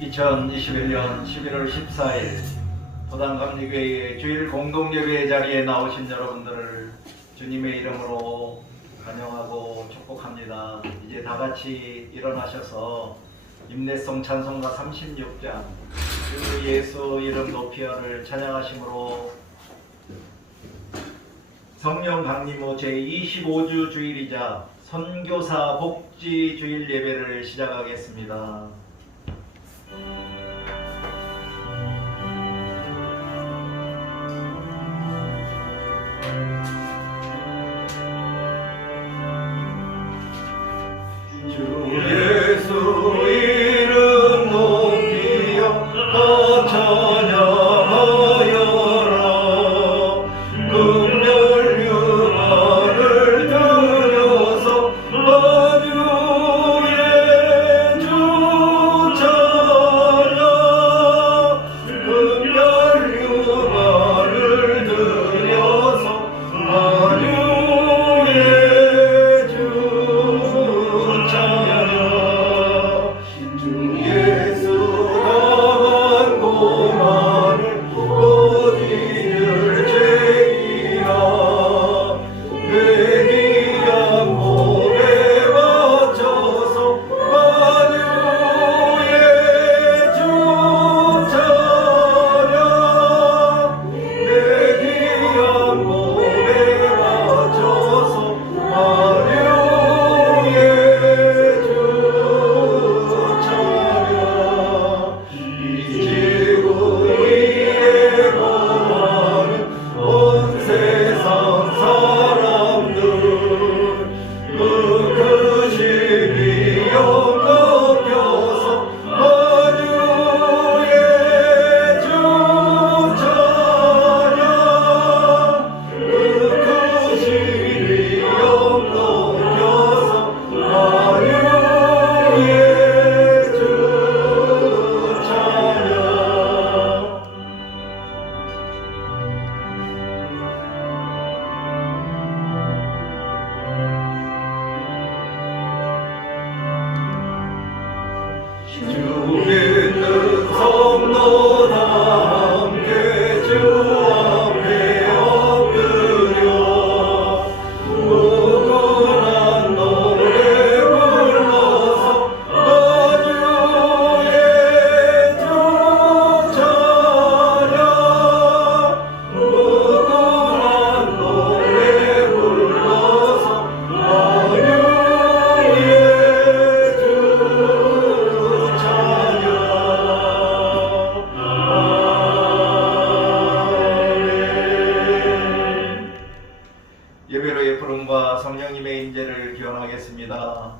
2021년 11월 14일 도단감리교회의 주일 공동예배 자리에 나오신 여러분들을 주님의 이름으로 환영하고 축복합니다. 이제 다같이 일어나셔서 임내성 찬송가 36장 주 예수 이름 높이어를 찬양하심으로 성령 강림후 제25주 주일이자 선교사 복지 주일 예배를 시작하겠습니다. 주 예수 이름 높이어 더 찬양하여라. 금별 유화를 들여서 만유의 주 찬양. 금별 유화를 들여서 만유의 주 찬양. 주 예수가 공하는 어디를 제기라. 회귀한 몸에 맞춰서 만유의 주 찬양. 회귀한 몸에 맞춰서 만유의 주 찬양. 이 지구 위에 거하는 온 세상 사람들 그 크신 위엄 높여서 만유의 주 찬양. 그 크신 위엄 높여서 만유의 주 찬양. 주 믿는 성도 다 함께 주 앞에 엎드려 무궁한 노래 불러서 만유의 주 찬양. 무궁한 노래 불러서 만유의 주 찬양. 아멘. 예배로의 부름과 성령님의 인재를 기원하겠습니다.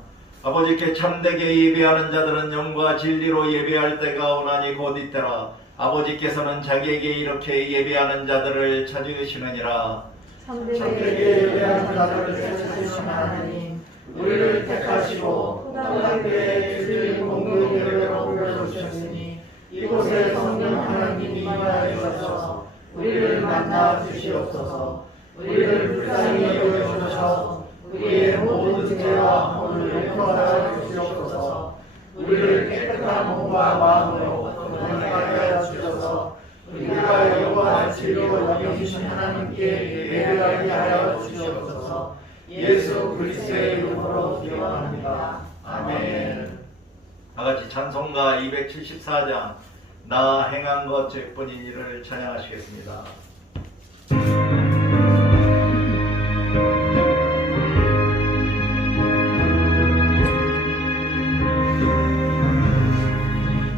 아버지께 참되게 예배하는 자들은 영과 진리로 예배할 때가 오나니 곧 이때라. 아버지께서는 자기에게 이렇게 예배하는 자들을 찾으시느니라. 참되게 예배하는 자들을 찾으시는 하나님, 우리를 택하시고 도단교회의 주일 공동예배로 불러주셨으니 이곳에 성령 하나님이 임하여주셔서 우리를 만나 주시옵소서. 우리를 불쌍히 여겨주셔서 우리의 모든 죄와 허물을 용서하여 주시옵소서. 우리를 깨끗한 몸과 마음으로 건강하게 하여 주셔서 우리가 여호와의 진리로 여겨주신 하나님께 예배하게 하여 주시옵소서. 예수 그리스도의 이름으로 기원합니다. 아멘. 다같이 찬송가 274장 나 행한 것 죄뿐인 이를 찬양하시겠습니다.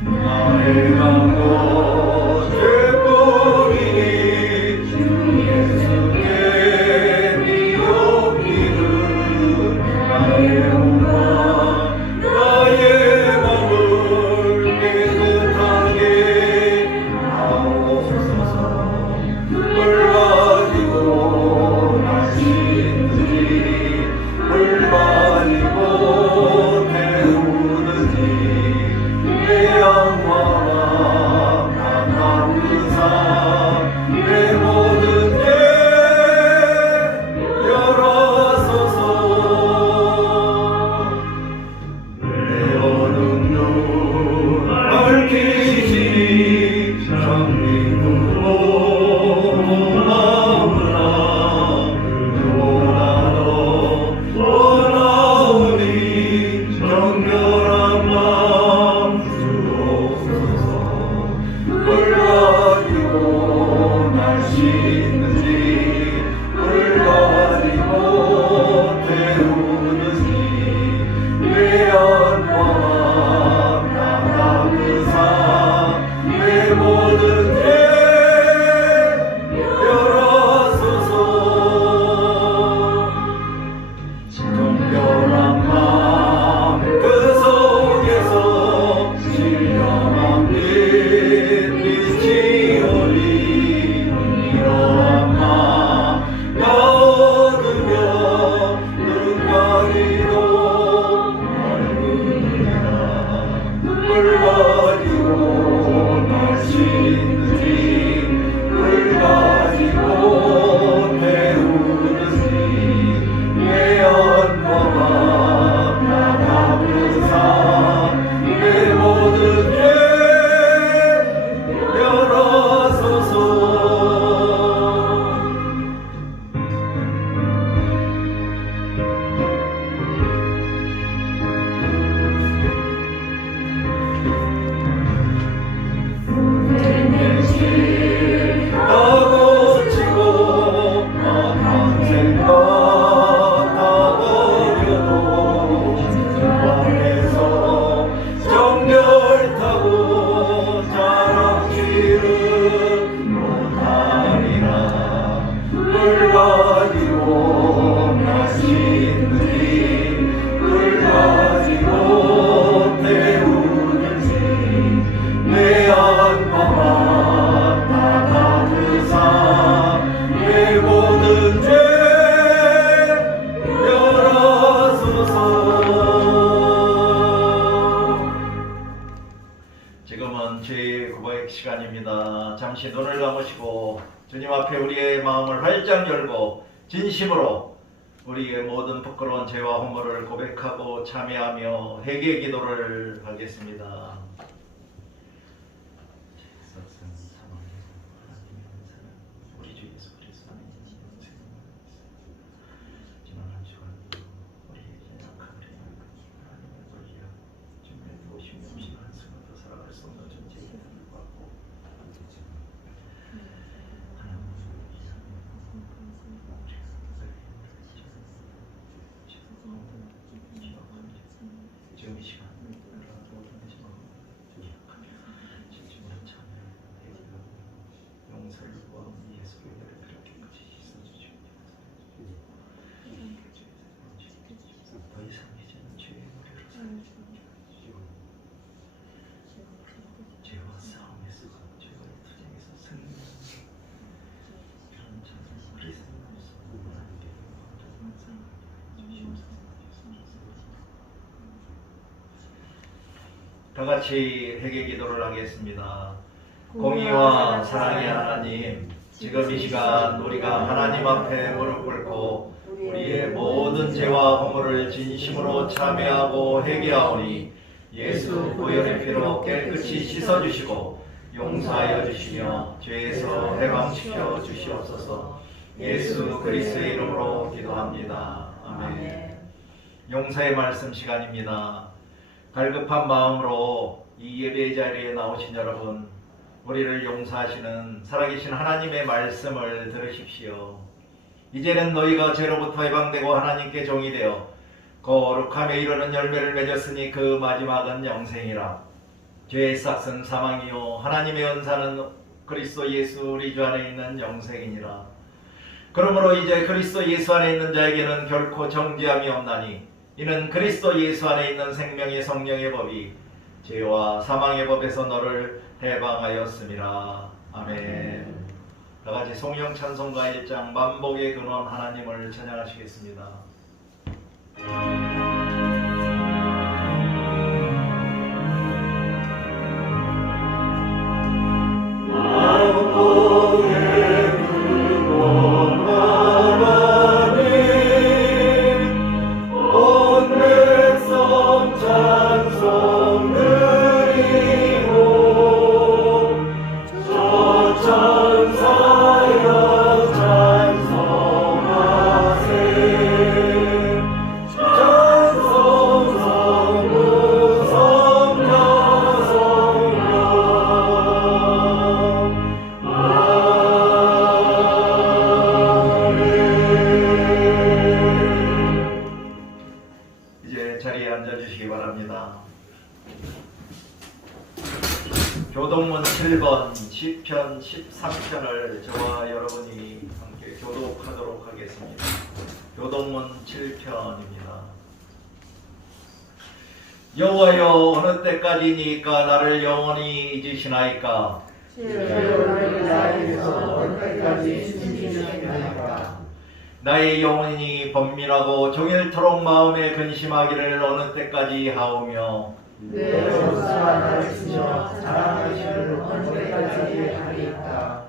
나 행한 것 죄뿐이니 주 예수께 미옵기를. 나의 영광 나의 마음을 깨끗하게 하옵소서. 물 가지고 날 씻으니 물 가지고 태우느니 내 영광아 간절한 마음 그 속에서 신령한 빛이 오리 이러한 마음 얻으며 눈 가리도 말구나 물 가지고 날씨는 물 가지고 태우는 내 안마가 나가면서 내 모든 죄 열어소서. 다 고치고 악한 생각 다 버려도 주 안에서 정결타고 자랑치를 못하리라. 물 가지고 나시느니 물 가지고 태우는지 내 안마가 내 모든 죄 열어소서. 지금은 죄의 고백 시간입니다. 잠시 눈을 감으시고 주님 앞에 우리의 마음을 활짝 열고 진심으로 우리의 모든 부끄러운 죄와 허물을 고백하고 참여하며 회개 기도를 하겠습니다. 우리 주 예수 그리스도 안에 있는 영생을 지난 한 주간 우리에게 약한 하나님을 돌려 주님의 도우심이 없이 한순간도 살아갈 수 없는 존재에 불구하고 지금 이 시간 용서를 구하고 예수의 은혜를 그렇게까지 씻어주시고 더 이상 이제는 죄의 노래로 살아주시고 죄와 싸움에서 죄와 투쟁에서 승리하는 그런 자들 그리스도로서 하나님께 다 같이 회개 기도를 하겠습니다. 공의와 사랑의 하나님, 지금 이 시간 우리가 하나님 앞에 무릎 꿇고 우리의 모든 죄와 허물을 진심으로 참회하고 회개하오니 예수 보혈의 피로 깨끗이 씻어주시고 용서하여 주시며 죄에서 해방시켜 주시옵소서. 예수 그리스도의 이름으로 기도합니다. 아멘. 용서의 말씀 시간입니다. 갈급한 마음으로 이 예배 자리에 나오신 여러분, 우리를 용서하시는 살아계신 하나님의 말씀을 들으십시오. 이제는 너희가 죄로부터 해방되고 하나님께 종이 되어 거룩함에 이르는 열매를 맺었으니 그 마지막은 영생이라. 죄의 싹은 사망이요 하나님의 은사는 그리스도 예수 우리 주 안에 있는 영생이니라. 그러므로 이제 그리스도 예수 안에 있는 자에게는 결코 정죄함이 없나니 이는 그리스도 예수 안에 있는 생명의 성령의 법이 죄와 사망의 법에서 너를 해방하였음이라. 아멘. 다같이 송영 찬송가 1장 만복의 근원 하나님을 찬양하시겠습니다. 교동문 7번 시편 13편을 저와 여러분이 함께 교독하도록 하겠습니다. 교동문 7편입니다. 여호와여 어느 때까지니까 나를 영원히 잊으시나이까. 주여 너희 나에게서 언제까지 숨기시나이까. 나의 영혼이 번민하고 종일토록 마음에 근심하기를 어느 때까지 하오며 내 역사가 나를 치며 자랑하기를 언제까지 하리까.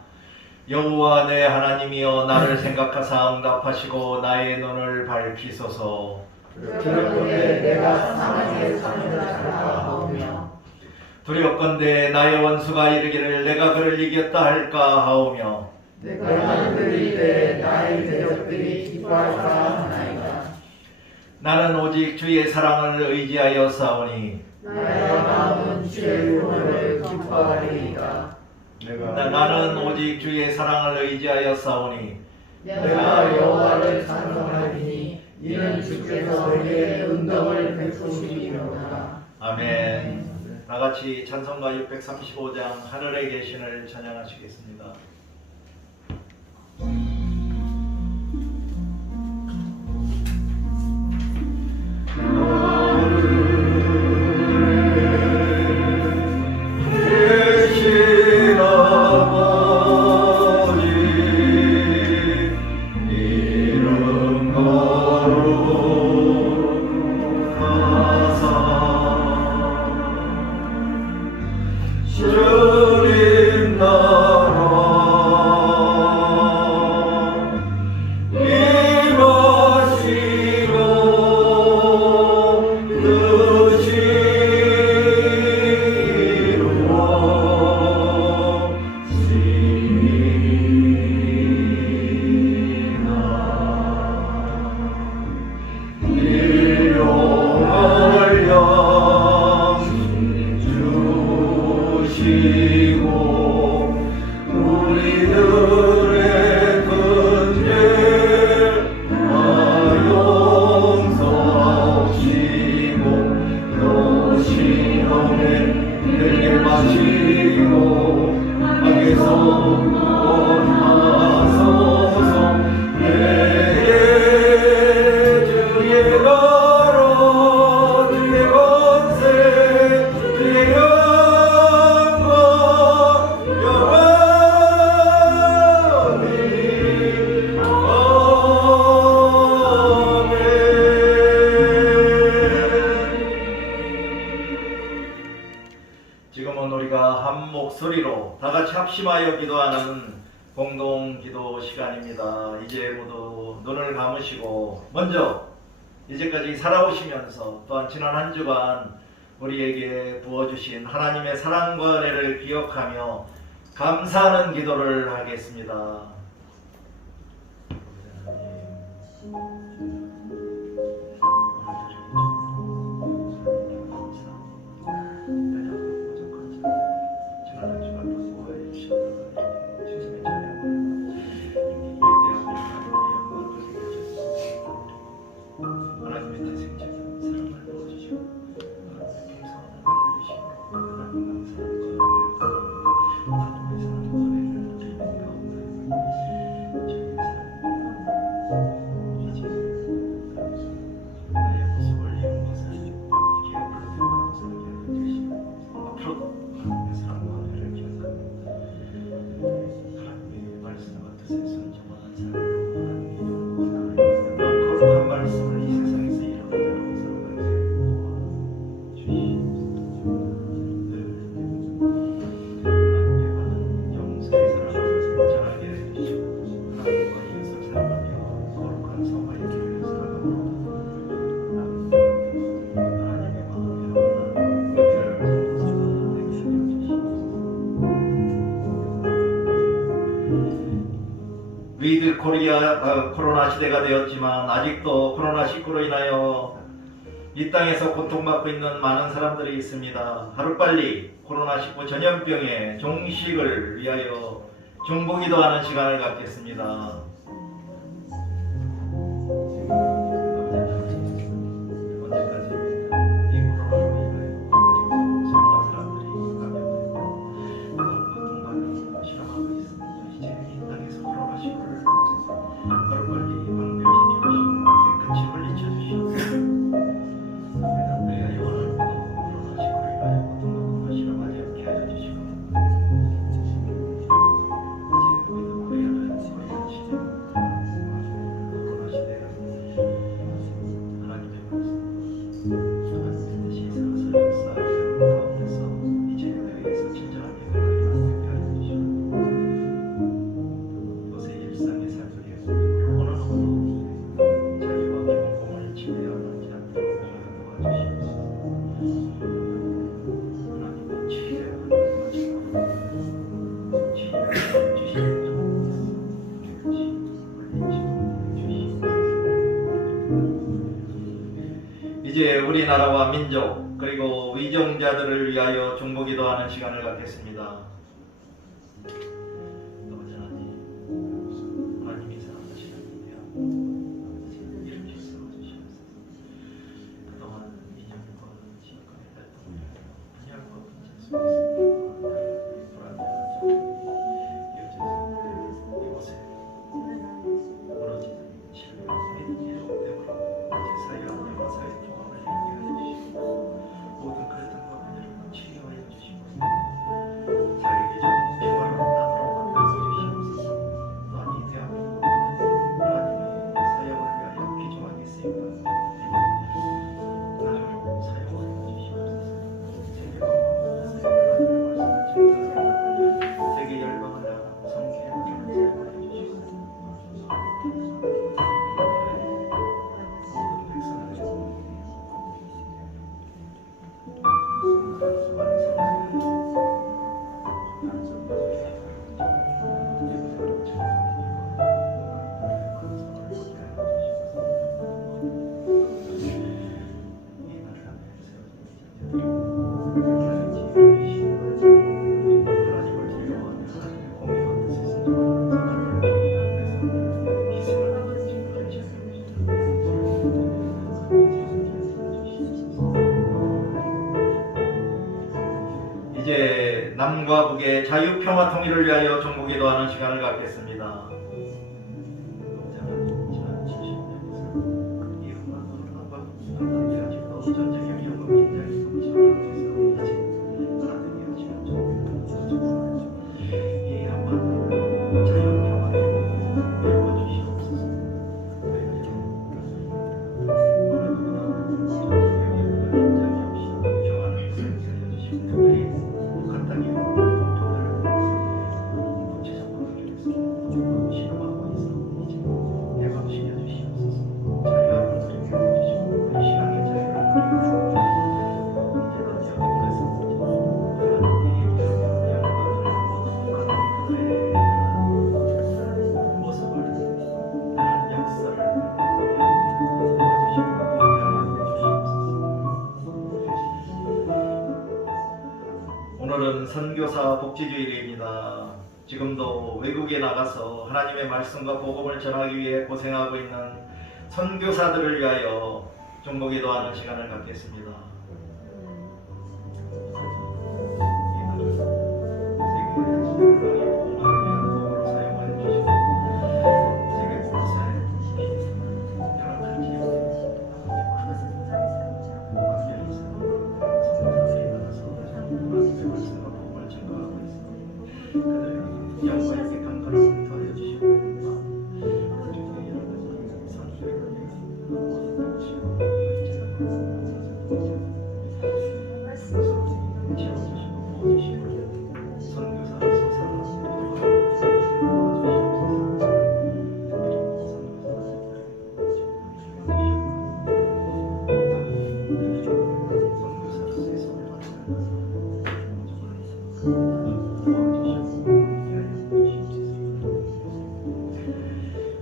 여호와 내 하나님이여 나를 생각하사 응답하시고 나의 눈을 밝히소서. 그렇게 내가 사망의 삶을 살아가오며 두렵건대 나의 원수가 이르기를 내가 그를 이겼다 할까 하오며 내가 그리 때 나의 대적들이 기뻐하사 하나이다. 나는 오직 주의 사랑을 의지하여 싸우니 나의 마음은 주의 구원을 기뻐하리이다. 나는 오직 주의 사랑을 의지하여 싸우니 내가 여호와를 찬송하리니 이는 주께서 내게 은덕을 베푸시리로다. 아멘. 다같이 찬송가 635장 하늘에 계신을 찬양하시겠습니다. 지금은 우리가 한 목소리로 다 같이 합심하여 기도하는 공동 기도 시간입니다. 이제 모두 눈을 감으시고 먼저 이제까지 살아오시면서 또한 지난 한 주간 우리에게 부어주신 하나님의 사랑과 은혜를 기억하며 감사하는 기도를 하겠습니다. 위드 코리아 코로나 시대가 되었지만 아직도 코로나19로 인하여 이 땅에서 고통받고 있는 많은 사람들이 있습니다. 하루빨리 코로나19 전염병의 종식을 위하여 중보기도하는 시간을 갖겠습니다. 이제 우리나라와 민족 그리고 위정자들을 위하여 중보기도하는 시간을 갖겠습니다. 하나님이 사랑하시는 이대한 이름을 세워주시옵소서. 그동안 민족과 지역간의 갈등을 분열과 분쟁 속에서 불안정한 이어져서 이곳에 무너지는 신뢰와 믿음의 역대으로 사회와 사회 통합을 행하여 주시고 모든 갈등과 분열을 치유하여 주시고 사회의 전 평화로운 땅으로 만들어 주시옵소서. 또한 이 대한민국 하나님의 사역을 위하여 기도하겠습니다. 나라로 사역하여 주시옵소서. 세계가 하나님의 말씀을 전달하여 세계 열방을 향한 성기의 사역을 해주시옵소서. 이제 남과 북의 자유, 평화, 통일을 위하여 중보기도하는 시간을 갖겠습니다. 오늘은 선교사 복지주일입니다. 지금도 외국에 나가서 하나님의 말씀과 복음을 전하기 위해 고생하고 있는 선교사들을 위하여 중보기도하는 시간을 갖겠습니다. 영광의 강건함을 더하여 주시옵소서.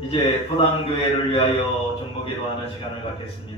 이제 토당교회를 위하여 중보기도하는 시간을 갖겠습니다.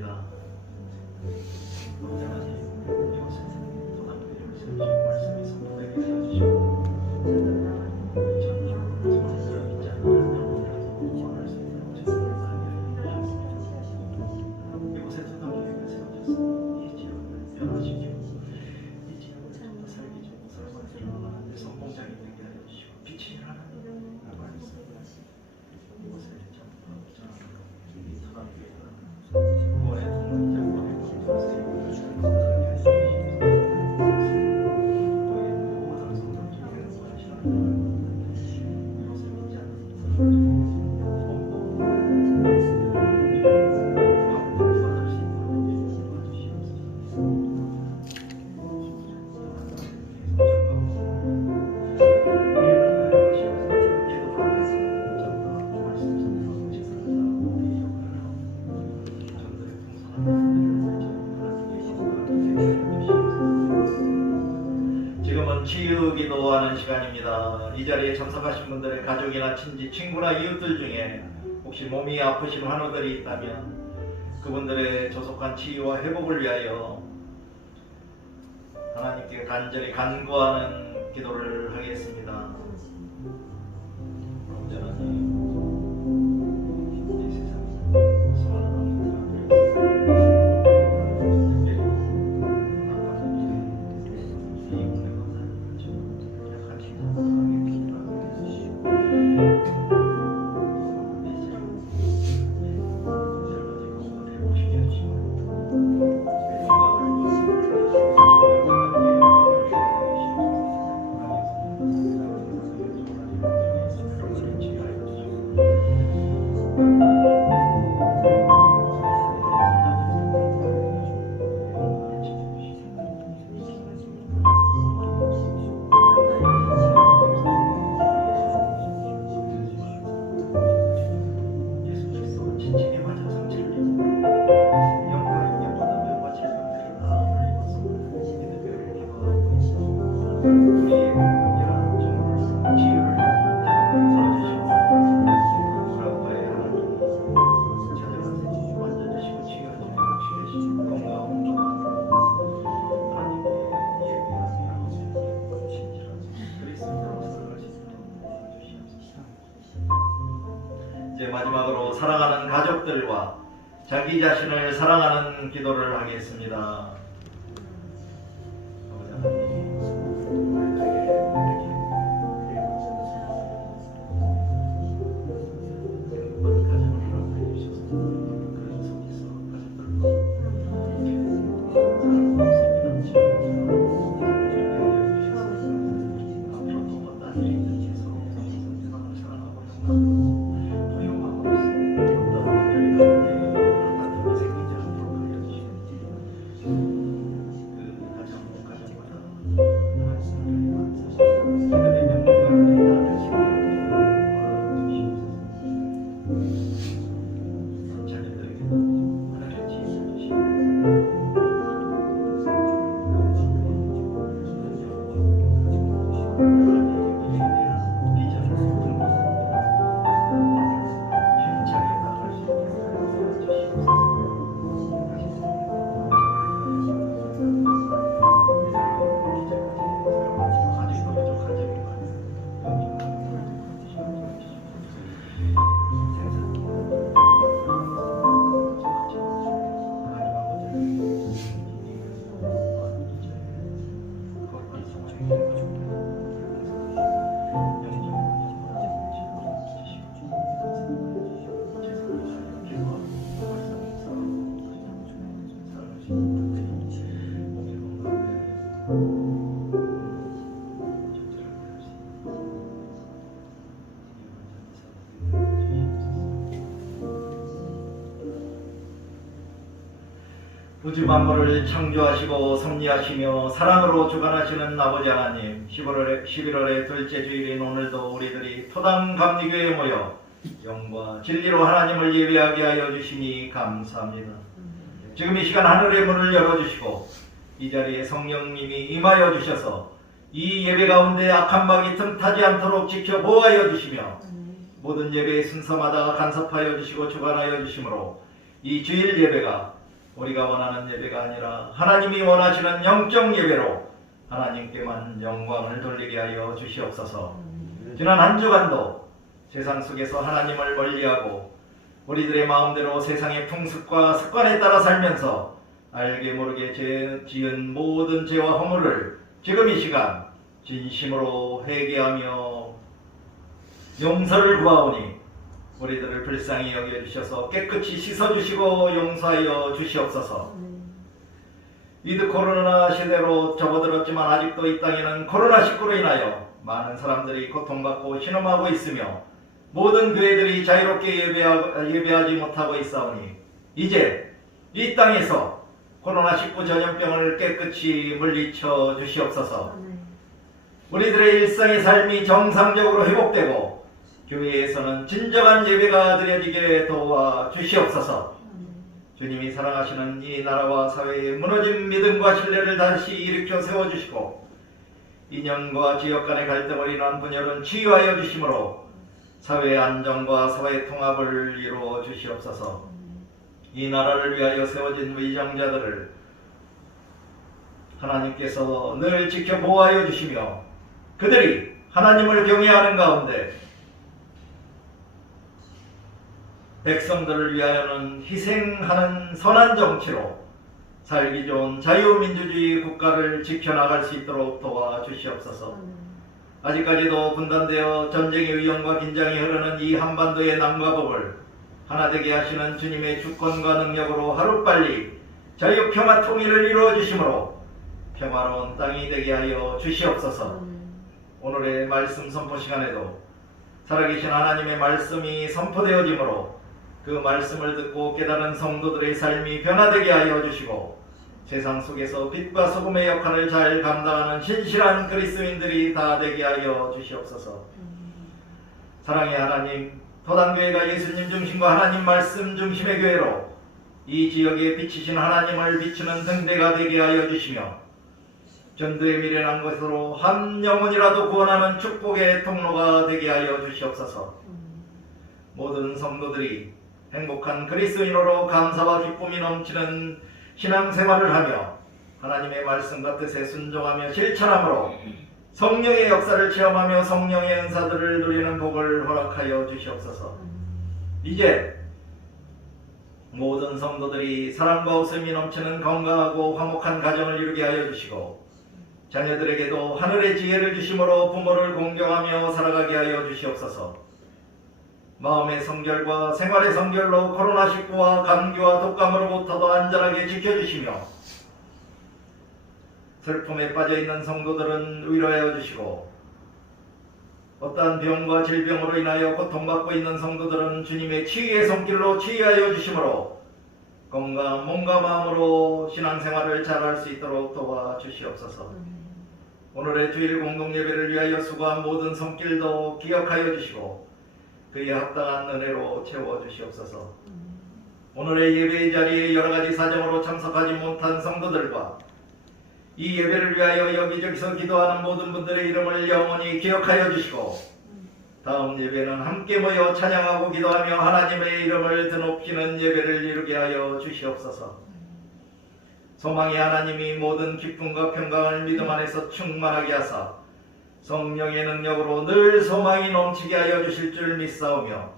치유기도하는 시간입니다. 이 자리에 참석하신 분들의 가족이나 친지, 친구나 이웃들 중에 혹시 몸이 아프신 환우들이 있다면 그분들의 조속한 치유와 회복을 위하여 하나님께 간절히 간구하는 기도를 하겠습니다. 하나님, 이 세상에 수많은 이제 마지막으로 사랑하는 가족들과 자기 자신을 사랑하는 기도를 하겠습니다. 우주 만물을 창조하시고 섭리하시며 사랑으로 주관하시는 아버지 하나님, 11월의 둘째 주일인 오늘도 우리들이 토당 감리교회에 모여 영과 진리로 하나님을 예배하게 하여 주시니 감사합니다. 지금 이 시간 하늘의 문을 열어주시고 이 자리에 성령님이 임하여 주셔서 이 예배 가운데 악한 막이 틈타지 않도록 지켜 보호하여 주시며 모든 예배의 순서마다 간섭하여 주시고 주관하여 주시므로 이 주일 예배가 우리가 원하는 예배가 아니라 하나님이 원하시는 영적 예배로 하나님께만 영광을 돌리게 하여 주시옵소서. 지난 한 주간도 세상 속에서 하나님을 멀리하고 우리들의 마음대로 세상의 풍습과 습관에 따라 살면서 알게 모르게 지은 모든 죄와 허물을 지금 이 시간 진심으로 회개하며 용서를 구하오니 우리들을 불쌍히 여겨주셔서 깨끗이 씻어주시고 용서하여 주시옵소서. 위드 코로나 시대로 접어들었지만 아직도 이 땅에는 코로나19로 인하여 많은 사람들이 고통받고 신음하고 있으며 모든 교회들이 자유롭게 예배하지 못하고 있사오니 이제 이 땅에서 코로나19 전염병을 깨끗이 물리쳐 주시옵소서. 우리들의 일상의 삶이 정상적으로 회복되고 교회에서는 진정한 예배가 드려지게 도와 주시옵소서. 주님이 사랑하시는 이 나라와 사회의 무너진 믿음과 신뢰를 다시 일으켜 세워주시고 이념과 지역 간의 갈등을 인한 분열은 치유하여 주심으로 사회의 안정과 사회의 통합을 이루어 주시옵소서. 이 나라를 위하여 세워진 위정자들을 하나님께서 늘 지켜 보호하여 주시며 그들이 하나님을 경외하는 가운데 백성들을 위하여는 희생하는 선한 정치로 살기 좋은 자유민주주의 국가를 지켜나갈 수 있도록 도와주시옵소서. 아직까지도 분단되어 전쟁의 위험과 긴장이 흐르는 이 한반도의 남과 북을 하나 되게 하시는 주님의 주권과 능력으로 하루빨리 자유, 평화, 통일을 이루어 주심으로 평화로운 땅이 되게 하여 주시옵소서. 오늘의 말씀 선포 시간에도 살아계신 하나님의 말씀이 선포되어지므로 그 말씀을 듣고 깨달은 성도들의 삶이 변화되게 하여 주시고 세상 속에서 빛과 소금의 역할을 잘 감당하는 신실한 그리스도인들이 다 되게 하여 주시옵소서. 사랑의 하나님, 토단교회가 예수님 중심과 하나님 말씀 중심의 교회로 이 지역에 비치신 하나님을 비추는 등대가 되게 하여 주시며 전도에 미련한 것으로 한 영혼이라도 구원하는 축복의 통로가 되게 하여 주시옵소서. 모든 성도들이 행복한 그리스도인으로 감사와 기쁨이 넘치는 신앙생활을 하며 하나님의 말씀과 뜻에 순종하며 실천함으로 성령의 역사를 체험하며 성령의 은사들을 누리는 복을 허락하여 주시옵소서. 이제 모든 성도들이 사랑과 웃음이 넘치는 건강하고 화목한 가정을 이루게 하여 주시고 자녀들에게도 하늘의 지혜를 주심으로 부모를 공경하며 살아가게 하여 주시옵소서. 마음의 성결과 생활의 성결로 코로나19와 감기와 독감으로부터도 안전하게 지켜주시며 슬픔에 빠져있는 성도들은 위로하여 주시고 어떠한 병과 질병으로 인하여 고통받고 있는 성도들은 주님의 치유의 손길로 치유하여 주심으로 건강한 몸과 마음으로 신앙생활을 잘할 수 있도록 도와주시옵소서. 오늘의 주일 공동예배를 위하여 수고한 모든 손길도 기억하여 주시고 그에 합당한 은혜로 채워주시옵소서. 오늘의 예배의 자리에 여러가지 사정으로 참석하지 못한 성도들과 이 예배를 위하여 여기저기서 기도하는 모든 분들의 이름을 영원히 기억하여 주시고 다음 예배는 함께 모여 찬양하고 기도하며 하나님의 이름을 드높이는 예배를 이루게 하여 주시옵소서. 소망의 하나님이 모든 기쁨과 평강을 믿음 안에서 충만하게 하사 성령의 능력으로 늘 소망이 넘치게 하여 주실 줄 믿사오며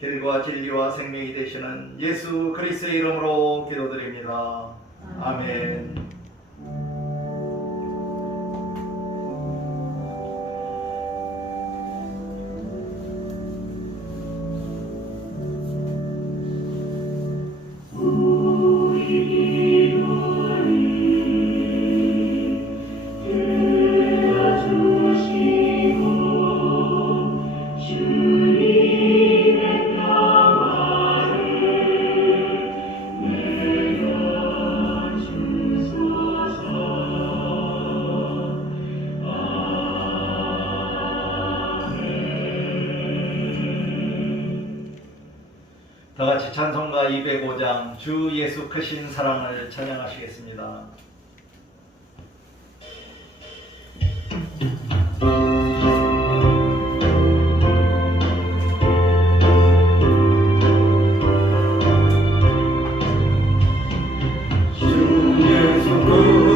길과 진리와 생명이 되시는 예수 그리스도의 이름으로 기도드립니다. 아멘. 다같이 찬송가 205장 주 예수 크신 사랑을 찬양하시겠습니다. 또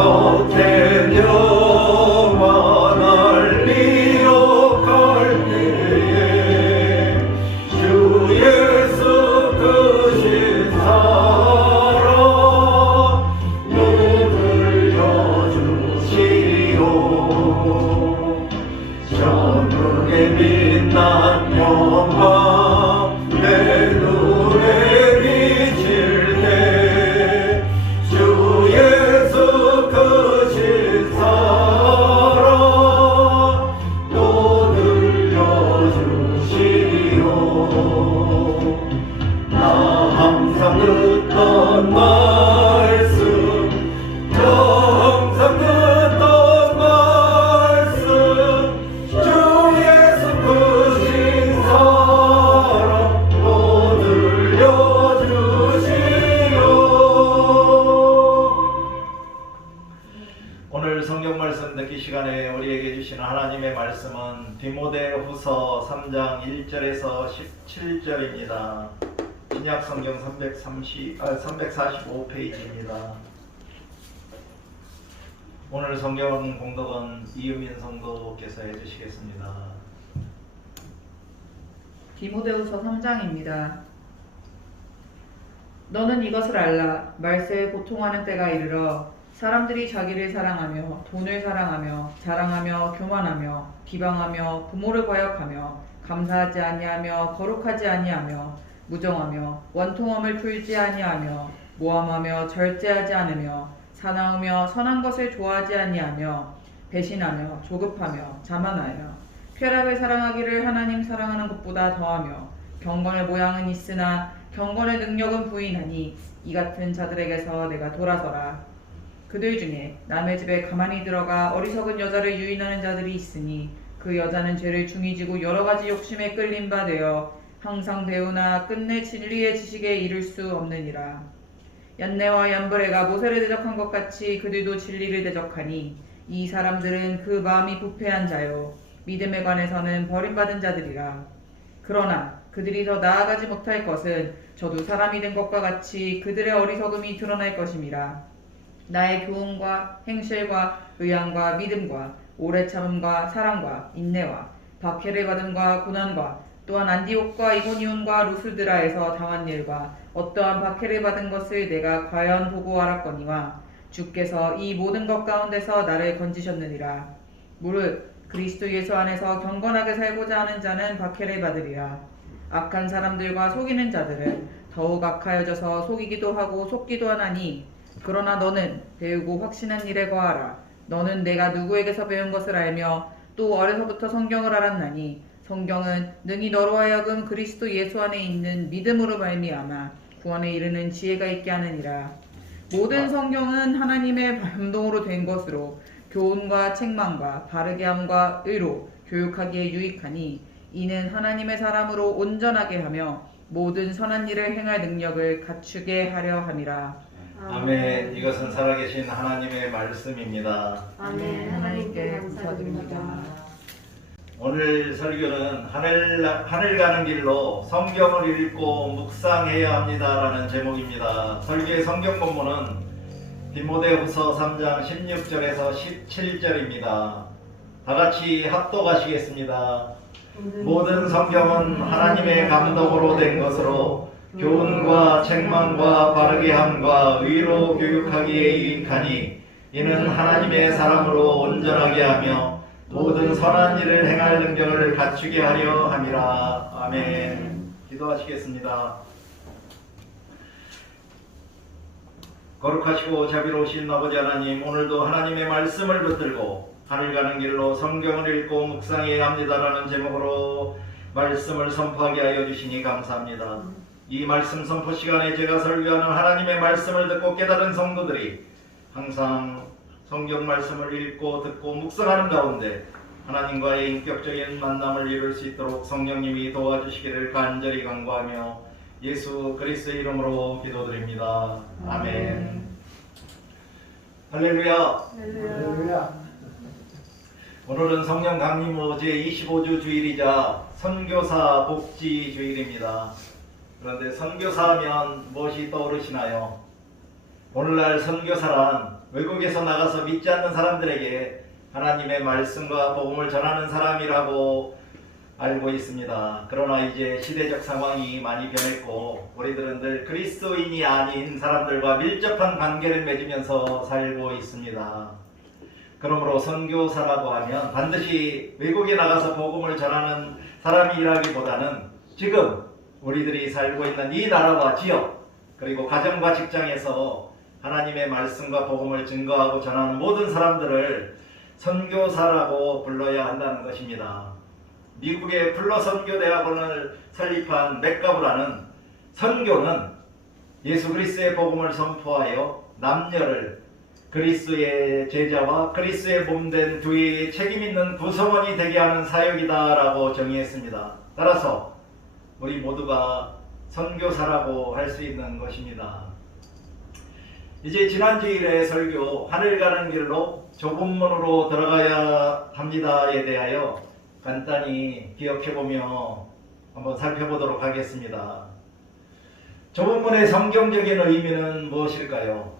겉에 영화 날리어 갈 때에 주 예수 크신 사랑 누굴려 주시오. 전국에 빛난 영광 내 눈에 비칠 때 주 예수 크신 사랑 또 들려주시오. 나 항상 듣던 말씀 나 항상 듣던 말씀 주 예수 크신 사랑 또 들려주시오. 오늘 성경 말씀 듣기 시간에 우리에게 주시는 하나님의 말씀은 디모데후서 3장 1절에서 17절입니다. 신약 성경 345페이지입니다. 오늘 성경 공독은 이유민 성도께서 해주시겠습니다. 디모데후서 3장입니다. 너는 이것을 알라. 말세에 고통하는 때가 이르러 사람들이 자기를 사랑하며 돈을 사랑하며 자랑하며 교만하며 비방하며 부모를 과역하며 감사하지 아니하며 거룩하지 아니하며 무정하며 원통함을 풀지 아니하며 모함하며 절제하지 않으며 사나우며 선한 것을 좋아하지 아니하며 배신하며 조급하며 자만하여 쾌락을 사랑하기를 하나님 사랑하는 것보다 더하며 경건의 모양은 있으나 경건의 능력은 부인하니 이 같은 자들에게서 내가 돌아서라. 그들 중에 남의 집에 가만히 들어가 어리석은 여자를 유인하는 자들이 있으니 그 여자는 죄를 중히 지고 여러 가지 욕심에 끌린 바 되어 항상 배우나 끝내 진리의 지식에 이를 수 없느니라. 얀네와 얀브레가 모세를 대적한 것 같이 그들도 진리를 대적하니 이 사람들은 그 마음이 부패한 자요 믿음에 관해서는 버림받은 자들이라. 그러나 그들이 더 나아가지 못할 것은 저도 사람이 된 것과 같이 그들의 어리석음이 드러날 것임이라. 나의 교훈과 행실과 의향과 믿음과 오래 참음과 사랑과 인내와 박해를 받음과 고난과 또한 안디옥과 이고니온과 루스드라에서 당한 일과 어떠한 박해를 받은 것을 내가 과연 보고 알았거니와 주께서 이 모든 것 가운데서 나를 건지셨느니라. 무릇 그리스도 예수 안에서 경건하게 살고자 하는 자는 박해를 받으리라. 악한 사람들과 속이는 자들은 더욱 악하여져서 속이기도 하고 속기도 하나니 그러나 너는 배우고 확신한 일에 거하라. 너는 내가 누구에게서 배운 것을 알며 또 어려서부터 성경을 알았나니 성경은 능히 너로 하여금 그리스도 예수 안에 있는 믿음으로 말미암아 구원에 이르는 지혜가 있게 하느니라. 모든 성경은 하나님의 감동으로 된 것으로 교훈과 책망과 바르게 함과 의로 교육하기에 유익하니 이는 하나님의 사람으로 온전하게 하며 모든 선한 일을 행할 능력을 갖추게 하려 함이라. 아멘. 이것은 살아계신 하나님의 말씀입니다. 아멘. 하나님께 감사드립니다. 오늘 설교는 하늘 가는 길로 성경을 읽고 묵상해야 합니다라는 제목입니다. 설교의 성경 본문은 디모데후서 3장 16절에서 17절입니다. 다 같이 합독하시겠습니다. 모든 성경은 하나님의 감독으로 된 것으로 교훈과 책망과 바르게 함과 의로 교육하기에 유익하니 이는 하나님의 사람으로 온전하게 하며 모든 선한 일을 행할 능력을 갖추게 하려 함이라. 아멘. 기도하시겠습니다. 거룩하시고 자비로우신 아버지 하나님, 오늘도 하나님의 말씀을 붙들고 하늘 가는 길로 성경을 읽고 묵상해야 합니다라는 제목으로 말씀을 선포하게 하여 주시니 감사합니다. 이 말씀 선포 시간에 제가 설교하는 하나님의 말씀을 듣고 깨달은 성도들이 항상 성경 말씀을 읽고 듣고 묵상하는 가운데 하나님과의 인격적인 만남을 이룰 수 있도록 성령님이 도와주시기를 간절히 간구하며 예수 그리스도의 이름으로 기도드립니다. 아멘. 할렐루야. 할렐루야. 오늘은 성령 강림 후 제25주 주일이자 선교사 복지 주일입니다. 그런데 선교사 하면 무엇이 떠오르시나요? 오늘날 선교사란 외국에서 나가서 믿지 않는 사람들에게 하나님의 말씀과 복음을 전하는 사람이라고 알고 있습니다. 그러나 이제 시대적 상황이 많이 변했고 우리들은 늘 그리스도인이 아닌 사람들과 밀접한 관계를 맺으면서 살고 있습니다. 그러므로 선교사라고 하면 반드시 외국에 나가서 복음을 전하는 사람이라기보다는 지금 우리들이 살고 있는 이 나라와 지역 그리고 가정과 직장에서 하나님의 말씀과 복음을 증거하고 전하는 모든 사람들을 선교사라고 불러야 한다는 것입니다. 미국의 플러 선교대학원을 설립한 맥가브라는 선교는 예수 그리스도의 복음을 선포하여 남녀를 그리스도의 제자와 그리스도의 몸된 교회의 책임있는 구성원이 되게 하는 사역이다라고 정의했습니다. 따라서 우리 모두가 선교사라고 할 수 있는 것입니다. 이제 지난주일의 설교 하늘 가는 길로 좁은 문으로 들어가야 합니다에 대하여 간단히 기억해보며 한번 살펴보도록 하겠습니다. 좁은 문의 성경적인 의미는 무엇일까요?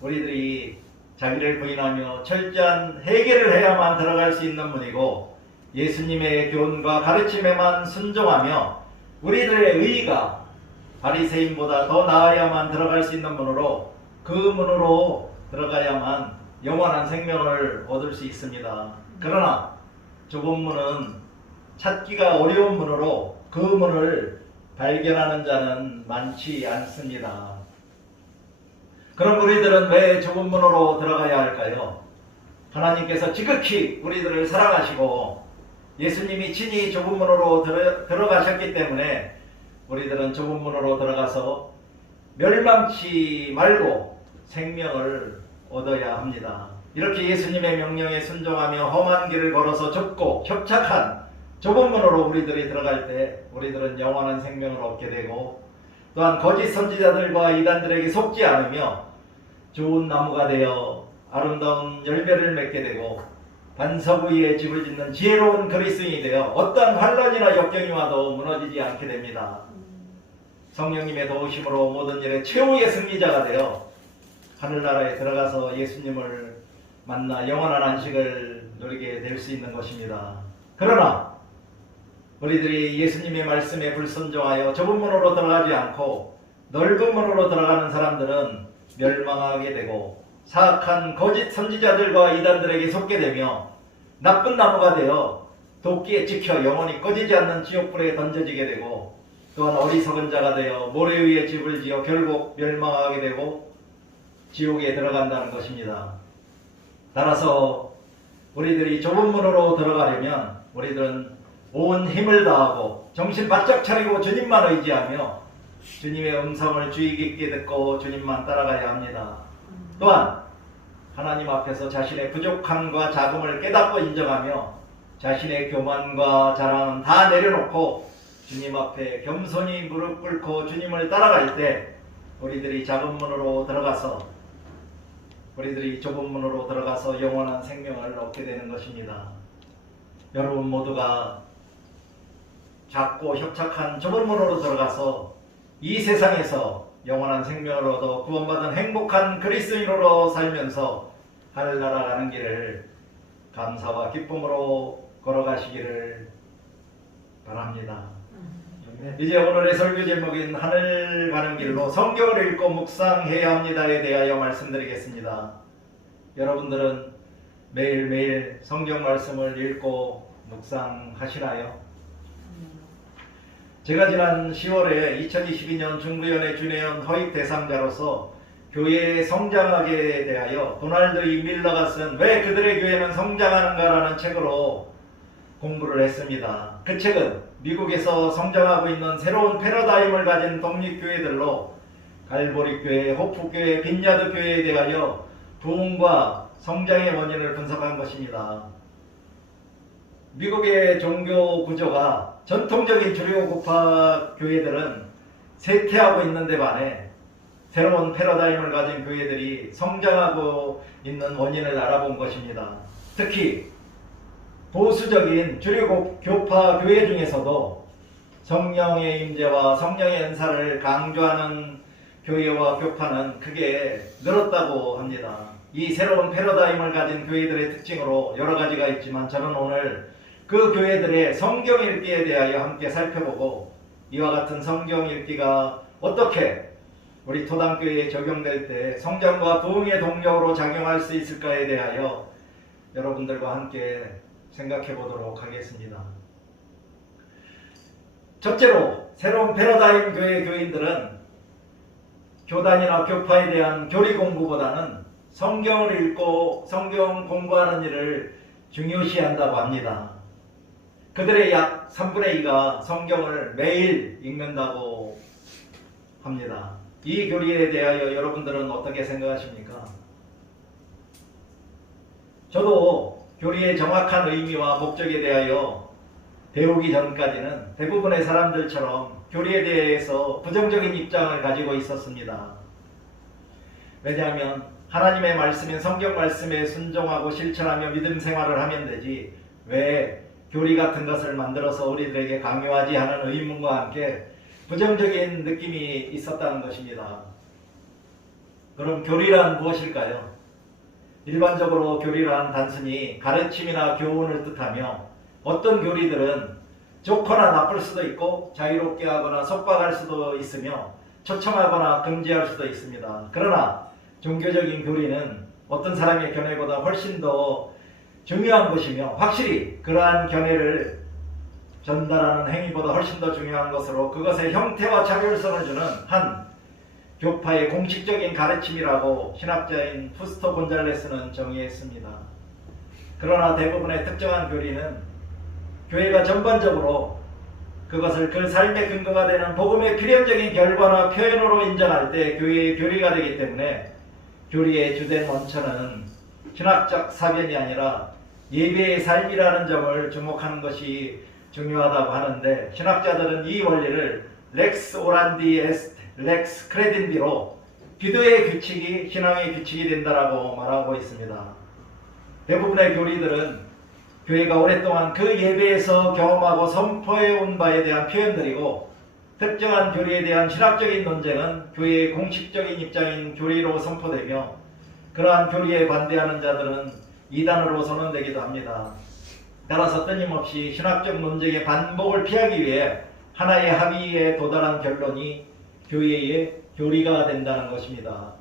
우리들이 자기를 부인하며 철저한 회개를 해야만 들어갈 수 있는 문이고 예수님의 교훈과 가르침에만 순종하며 우리들의 의의가 바리새인보다 더 나아야만 들어갈 수 있는 문으로 그 문으로 들어가야만 영원한 생명을 얻을 수 있습니다. 그러나 좁은 문은 찾기가 어려운 문으로 그 문을 발견하는 자는 많지 않습니다. 그럼 우리들은 왜 좁은 문으로 들어가야 할까요? 하나님께서 지극히 우리들을 사랑하시고 예수님이 친히 좁은 문으로 들어가셨기 때문에 우리들은 좁은 문으로 들어가서 멸망치 말고 생명을 얻어야 합니다. 이렇게 예수님의 명령에 순종하며 험한 길을 걸어서 좁고 협착한 좁은 문으로 우리들이 들어갈 때 우리들은 영원한 생명을 얻게 되고 또한 거짓 선지자들과 이단들에게 속지 않으며 좋은 나무가 되어 아름다운 열매를 맺게 되고 반석 위에 집을 짓는 지혜로운 그리스도인이 되어 어떠한 환난이나 역경이 와도 무너지지 않게 됩니다. 성령님의 도우심으로 모든 일에 최후의 승리자가 되어 하늘나라에 들어가서 예수님을 만나 영원한 안식을 누리게 될 수 있는 것입니다. 그러나 우리들이 예수님의 말씀에 불순종하여 좁은 문으로 들어가지 않고 넓은 문으로 들어가는 사람들은 멸망하게 되고 사악한 거짓 선지자들과 이단들에게 속게 되며 나쁜 나무가 되어 도끼에 찍혀 영원히 꺼지지 않는 지옥불에 던져지게 되고 또한 어리석은 자가 되어 모래 위에 집을 지어 결국 멸망하게 되고 지옥에 들어간다는 것입니다. 따라서 우리들이 좁은 문으로 들어가려면 우리들은 온 힘을 다하고 정신 바짝 차리고 주님만 의지하며 주님의 음성을 주의 깊게 듣고 주님만 따라가야 합니다. 또한 하나님 앞에서 자신의 부족함과 자금을 깨닫고 인정하며 자신의 교만과 자랑은 다 내려놓고 주님 앞에 겸손히 무릎 꿇고 주님을 따라갈 때 우리들이 작은 문으로 들어가서 우리들이 좁은 문으로 들어가서 영원한 생명을 얻게 되는 것입니다. 여러분 모두가 작고 협착한 좁은 문으로 들어가서 이 세상에서 영원한 생명을 얻어 구원받은 행복한 그리스도인으로 살면서 하늘나라 가는 길을 감사와 기쁨으로 걸어가시기를 바랍니다. 이제 오늘의 설교 제목인 하늘 가는 길로 성경을 읽고 묵상해야 합니다에 대하여 말씀드리겠습니다. 여러분들은 매일매일 성경 말씀을 읽고 묵상하시나요? 제가 지난 10월에 2022년 중구연의 준혜연 허익 대상자로서 교회의 성장하게 대하여 도널드 E. 밀러가 쓴 왜 그들의 교회는 성장하는가라는 책으로 공부를 했습니다. 그 책은 미국에서 성장하고 있는 새로운 패러다임을 가진 독립교회들로 갈보리교회, 호프교회, 빈야드교회에 대하여 부흥과 성장의 원인을 분석한 것입니다. 미국의 종교 구조가 전통적인 주류교파 교회들은 쇠퇴하고 있는 데 반해 새로운 패러다임을 가진 교회들이 성장하고 있는 원인을 알아본 것입니다. 특히 보수적인 주류교파 교회 중에서도 성령의 임재와 성령의 은사를 강조하는 교회와 교파는 크게 늘었다고 합니다. 이 새로운 패러다임을 가진 교회들의 특징으로 여러 가지가 있지만 저는 오늘 그 교회들의 성경 읽기에 대하여 함께 살펴보고 이와 같은 성경 읽기가 어떻게 우리 토당교회에 적용될 때 성장과 부흥의 동력으로 작용할 수 있을까에 대하여 여러분들과 함께 생각해 보도록 하겠습니다. 첫째로 새로운 패러다임 교회 교인들은 교단이나 교파에 대한 교리 공부보다는 성경을 읽고 성경 공부하는 일을 중요시한다고 합니다. 그들의 약 3분의 2가 성경을 매일 읽는다고 합니다. 이 교리에 대하여 여러분들은 어떻게 생각하십니까? 저도 교리의 정확한 의미와 목적에 대하여 배우기 전까지는 대부분의 사람들처럼 교리에 대해서 부정적인 입장을 가지고 있었습니다. 왜냐하면 하나님의 말씀인 성경 말씀에 순종하고 실천하며 믿음 생활을 하면 되지 왜 교리 같은 것을 만들어서 우리들에게 강요하지 하는 의문과 함께 부정적인 느낌이 있었다는 것입니다. 그럼 교리란 무엇일까요? 일반적으로 교리란 단순히 가르침이나 교훈을 뜻하며 어떤 교리들은 좋거나 나쁠 수도 있고 자유롭게 하거나 속박할 수도 있으며 초청하거나 금지할 수도 있습니다. 그러나 종교적인 교리는 어떤 사람의 견해보다 훨씬 더 중요한 것이며 확실히 그러한 견해를 전달하는 행위보다 훨씬 더 중요한 것으로 그것의 형태와 차별성을 주는 한 교파의 공식적인 가르침이라고 신학자인 후스토 곤잘레스는 정의했습니다. 그러나 대부분의 특정한 교리는 교회가 전반적으로 그것을 그 삶의 근거가 되는 복음의 필연적인 결과나 표현으로 인정할 때 교회의 교리가 되기 때문에 교리의 주된 원천은 신학적 사변이 아니라 예배의 삶이라는 점을 주목하는 것이 중요하다고 하는데 신학자들은 이 원리를 렉스 오란디 에스트 렉스 크레딘디로 기도의 규칙이 신앙의 규칙이 된다라고 말하고 있습니다. 대부분의 교리들은 교회가 오랫동안 그 예배에서 경험하고 선포해온 바에 대한 표현들이고 특정한 교리에 대한 신학적인 논쟁은 교회의 공식적인 입장인 교리로 선포되며 그러한 교리에 반대하는 자들은 이단으로 선언되기도 합니다. 따라서 끊임없이 신학적 논쟁의 반복을 피하기 위해 하나의 합의에 도달한 결론이 교회의 교리가 된다는 것입니다.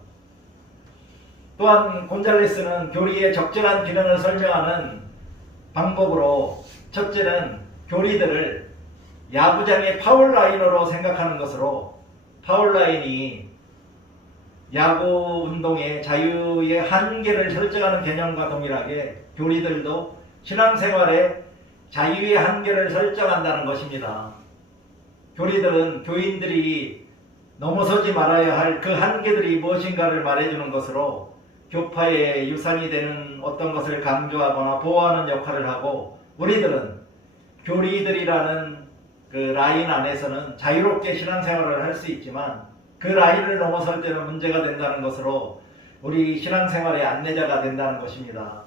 또한 곤잘레스는 교리의 적절한 기능을 설명하는 방법으로 첫째는 교리들을 야구장의 파울라인으로 생각하는 것으로 파울라인이 야구 운동의 자유의 한계를 설정하는 개념과 동일하게 교리들도 신앙생활의 자유의 한계를 설정한다는 것입니다. 교리들은 교인들이 넘어서지 말아야 할 그 한계들이 무엇인가를 말해주는 것으로 교파의 유산이 되는 어떤 것을 강조하거나 보호하는 역할을 하고 우리들은 교리들이라는 그 라인 안에서는 자유롭게 신앙생활을 할 수 있지만 그 라인을 넘어설 때는 문제가 된다는 것으로 우리 신앙생활의 안내자가 된다는 것입니다.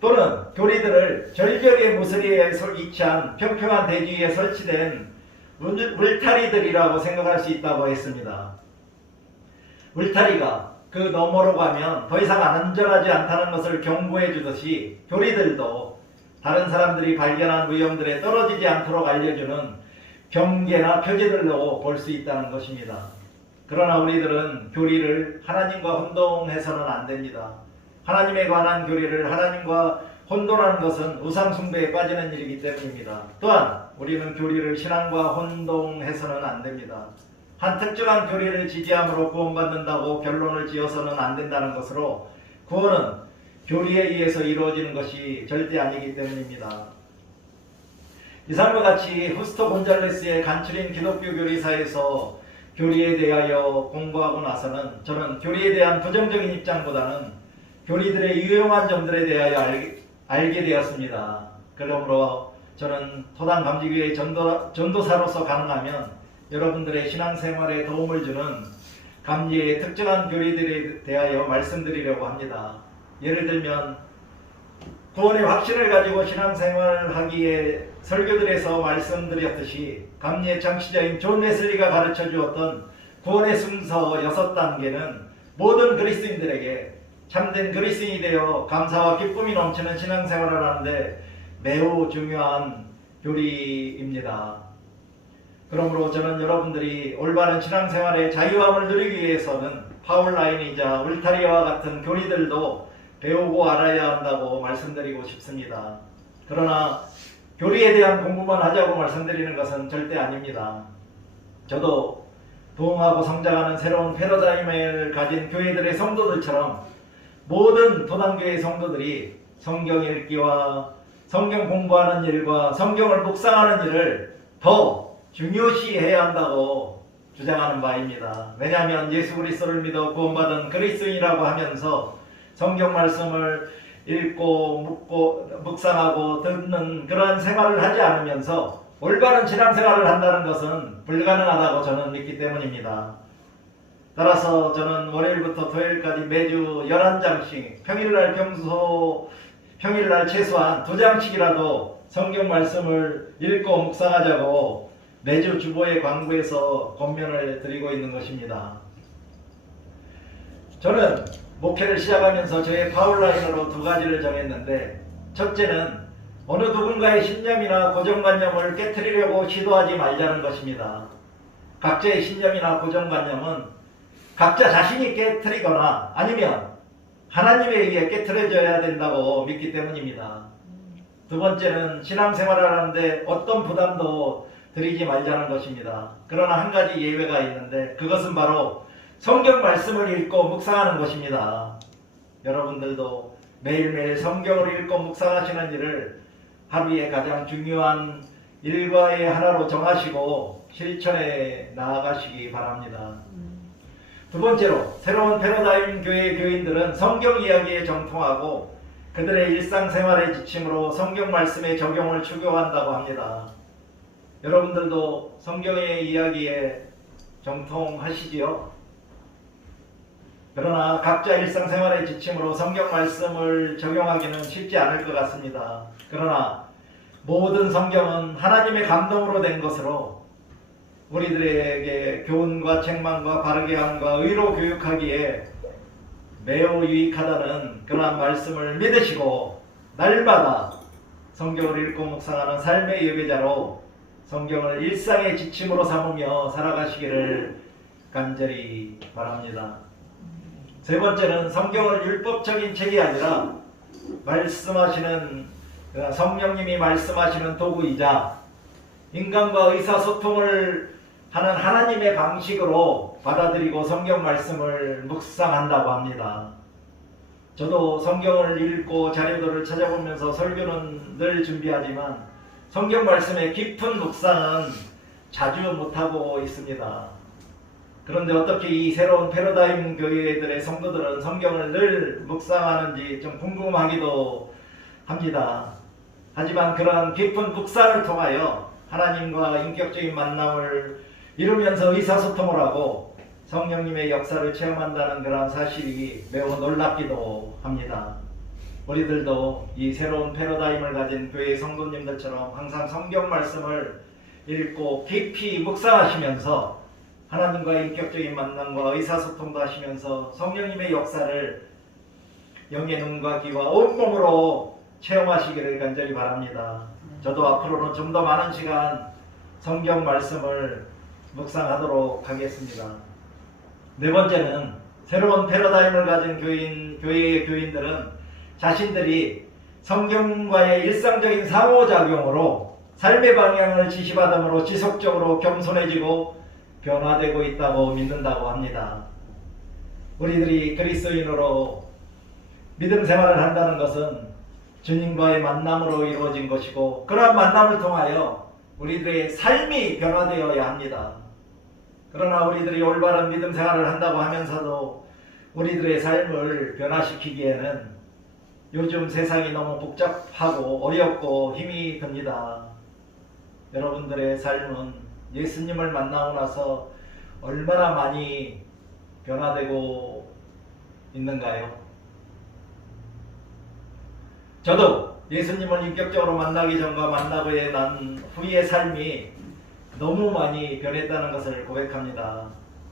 또는 교리들을 절벽의 모서리에 위치한 평평한 대지 위에 설치된 울타리들이라고 생각할 수 있다고 했습니다. 울타리가 그 너머로 가면 더 이상 안전하지 않다는 것을 경고해 주듯이 교리들도 다른 사람들이 발견한 위험들에 떨어지지 않도록 알려주는 경계나 표지들로 볼 수 있다는 것입니다. 그러나 우리들은 교리를 하나님과 혼동해서는 안 됩니다. 하나님에 관한 교리를 하나님과 혼돈하는 것은 우상 숭배에 빠지는 일이기 때문입니다. 또한 우리는 교리를 신앙과 혼동해서는 안 됩니다. 한 특정한 교리를 지지함으로 구원받는다고 결론을 지어서는 안 된다는 것으로 구원은 교리에 의해서 이루어지는 것이 절대 아니기 때문입니다. 이상과 같이 후스토 곤잘레스의 간추린 기독교 교리사에서 교리에 대하여 공부하고 나서는 저는 교리에 대한 부정적인 입장보다는 교리들의 유용한 점들에 대하여 알게 되었습니다. 그러므로 저는 토당 감지교회 전도사로서 가능하면 여러분들의 신앙생활에 도움을 주는 감리의 특정한 교리들에 대하여 말씀드리려고 합니다. 예를 들면 구원의 확신을 가지고 신앙생활을 하기에 설교들에서 말씀드렸듯이 감리의 창시자인 존 웨슬리가 가르쳐 주었던 구원의 순서 6단계는 모든 그리스도인들에게 참된 그리스인이 되어 감사와 기쁨이 넘치는 신앙생활을 하는데 매우 중요한 교리입니다. 그러므로 저는 여러분들이 올바른 신앙생활의 자유함을 누리기 위해서는 파울라인이자 울타리와 같은 교리들도 배우고 알아야 한다고 말씀드리고 싶습니다. 그러나 교리에 대한 공부만 하자고 말씀드리는 것은 절대 아닙니다. 저도 부흥하고 성장하는 새로운 패러다임을 가진 교회들의 성도들처럼 모든 도당교회 성도들이 성경 읽기와 성경 공부하는 일과 성경을 묵상하는 일을 더 중요시해야 한다고 주장하는 바입니다. 왜냐하면 예수 그리스도를 믿어 구원받은 그리스도인이라고 하면서 성경 말씀을 읽고 묵상하고 듣는 그러한 생활을 하지 않으면서 올바른 신앙생활을 한다는 것은 불가능하다고 저는 믿기 때문입니다. 따라서 저는 월요일부터 토요일까지 매주 11장씩 평일날 최소한 2장씩이라도 성경 말씀을 읽고 묵상하자고 매주 주보의 광고에서 권면을 드리고 있는 것입니다. 저는 목회를 시작하면서 저의 파울라인으로 2가지를 정했는데, 첫째는 어느 누군가의 신념이나 고정관념을 깨트리려고 시도하지 말자는 것입니다. 각자의 신념이나 고정관념은 각자 자신이 깨트리거나 아니면 하나님에 의해 깨트려져야 된다고 믿기 때문입니다. 두 번째는 신앙생활을 하는데 어떤 부담도 드리지 말자는 것입니다. 그러나 한 가지 예외가 있는데 그것은 바로 성경 말씀을 읽고 묵상하는 것입니다. 여러분들도 매일매일 성경을 읽고 묵상하시는 일을 하루의 가장 중요한 일과의 하나로 정하시고 실천해 나아가시기 바랍니다. 두 번째로, 새로운 패러다임 교회 교인들은 성경 이야기에 정통하고 그들의 일상생활의 지침으로 성경 말씀의 적용을 추구한다고 합니다. 여러분들도 성경의 이야기에 정통하시지요? 그러나 각자 일상생활의 지침으로 성경 말씀을 적용하기는 쉽지 않을 것 같습니다. 그러나 모든 성경은 하나님의 감동으로 된 것으로 우리들에게 교훈과 책망과 바르게 함과 의로 교육하기에 매우 유익하다는 그러한 말씀을 믿으시고 날마다 성경을 읽고 묵상하는 삶의 예배자로 성경을 일상의 지침으로 삼으며 살아가시기를 간절히 바랍니다. 세 번째는 성경을 율법적인 책이 아니라 성령님이 말씀하시는 도구이자 인간과 의사소통을 하는 하나님의 방식으로 받아들이고 성경 말씀을 묵상한다고 합니다. 저도 성경을 읽고 자료들을 찾아보면서 설교는 늘 준비하지만 성경 말씀의 깊은 묵상은 자주 못하고 있습니다. 그런데 어떻게 이 새로운 패러다임 교회들의 성도들은 성경을 늘 묵상하는지 좀 궁금하기도 합니다. 하지만 그런 깊은 묵상을 통하여 하나님과 인격적인 만남을 이루면서 의사소통을 하고 성령님의 역사를 체험한다는 그런 사실이 매우 놀랍기도 합니다. 우리들도 이 새로운 패러다임을 가진 교회의 성도님들처럼 항상 성경 말씀을 읽고 깊이 묵상하시면서 하나님과 인격적인 만남과 의사소통도 하시면서 성령님의 역사를 영의 눈과 귀와 온몸으로 체험하시기를 간절히 바랍니다. 저도 앞으로는 좀 더 많은 시간 성경 말씀을 묵상하도록 하겠습니다. 네 번째는 새로운 패러다임을 가진 교회의 교인들은 자신들이 성경과의 일상적인 상호작용으로 삶의 방향을 지시받음으로 지속적으로 겸손해지고 변화되고 있다고 믿는다고 합니다. 우리들이 그리스도인으로 믿음 생활을 한다는 것은 주님과의 만남으로 이루어진 것이고 그러한 만남을 통하여 우리들의 삶이 변화되어야 합니다. 그러나 우리들이 올바른 믿음 생활을 한다고 하면서도 우리들의 삶을 변화시키기에는 요즘 세상이 너무 복잡하고 어렵고 힘이 듭니다. 여러분들의 삶은 예수님을 만나고 나서 얼마나 많이 변화되고 있는가요? 저도 예수님을 인격적으로 만나기 전과 만나고 난 후의 삶이 너무 많이 변했다는 것을 고백합니다.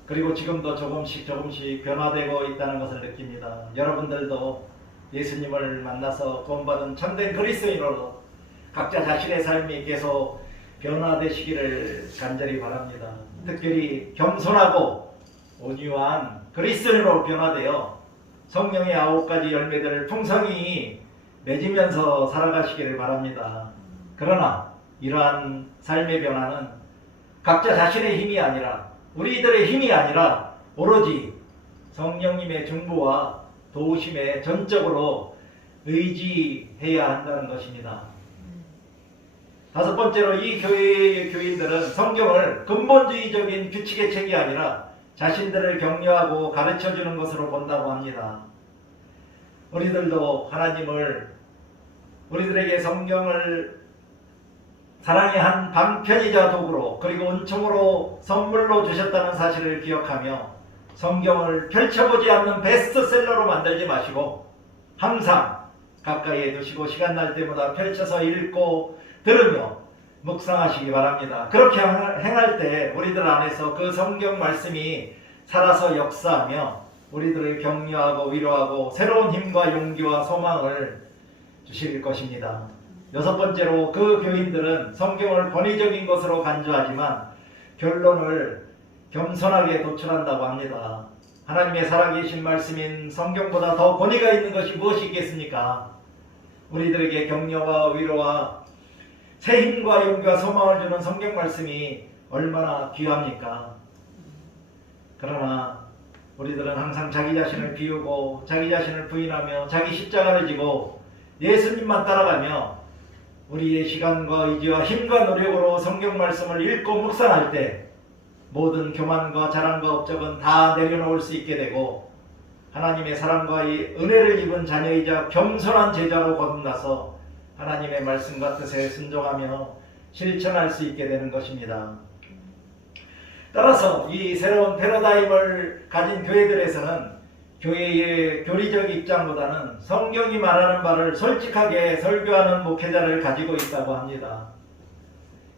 그리고 지금도 조금씩 변화되고 있다는 것을 느낍니다. 여러분들도 예수님을 만나서 구원받은 참된 그리스도인으로 각자 자신의 삶이 계속 변화되시기를 간절히 바랍니다. 특별히 겸손하고 온유한 그리스도인으로 변화되어 성령의 9가지 열매들을 풍성히 맺으면서 살아가시기를 바랍니다. 그러나 이러한 삶의 변화는 각자 자신의 힘이 아니라, 우리들의 힘이 아니라 오로지 성령님의 중보와 도우심에 전적으로 의지해야 한다는 것입니다. 5번째로 이 교회의 교인들은 성경을 근본주의적인 규칙의 책이 아니라 자신들을 격려하고 가르쳐주는 것으로 본다고 합니다. 우리들도 하나님을, 우리들에게 성경을 사랑의 한 방편이자 도구로, 그리고 은총으로 선물로 주셨다는 사실을 기억하며 성경을 펼쳐보지 않는 베스트셀러로 만들지 마시고 항상 가까이에 두시고 시간 날 때마다 펼쳐서 읽고 들으며 묵상하시기 바랍니다. 그렇게 행할 때 우리들 안에서 그 성경 말씀이 살아서 역사하며 우리들을 격려하고 위로하고 새로운 힘과 용기와 소망을 주실 것입니다. 6번째로 그 교인들은 성경을 권위적인 것으로 간주하지만 결론을 겸손하게 도출한다고 합니다. 하나님의 살아계신 말씀인 성경보다 더 권위가 있는 것이 무엇이 있겠습니까? 우리들에게 격려와 위로와 새 힘과 용기와 소망을 주는 성경 말씀이 얼마나 귀합니까? 그러나 우리들은 항상 자기 자신을 비우고 자기 자신을 부인하며 자기 십자가를 지고 예수님만 따라가며 우리의 시간과 의지와 힘과 노력으로 성경 말씀을 읽고 묵상할 때 모든 교만과 자랑과 업적은 다 내려놓을 수 있게 되고 하나님의 사랑과 은혜를 입은 자녀이자 겸손한 제자로 거듭나서 하나님의 말씀과 뜻에 순종하며 실천할 수 있게 되는 것입니다. 따라서 이 새로운 패러다임을 가진 교회들에서는 교회의 교리적 입장보다는 성경이 말하는 바를 솔직하게 설교하는 목회자를 가지고 있다고 합니다.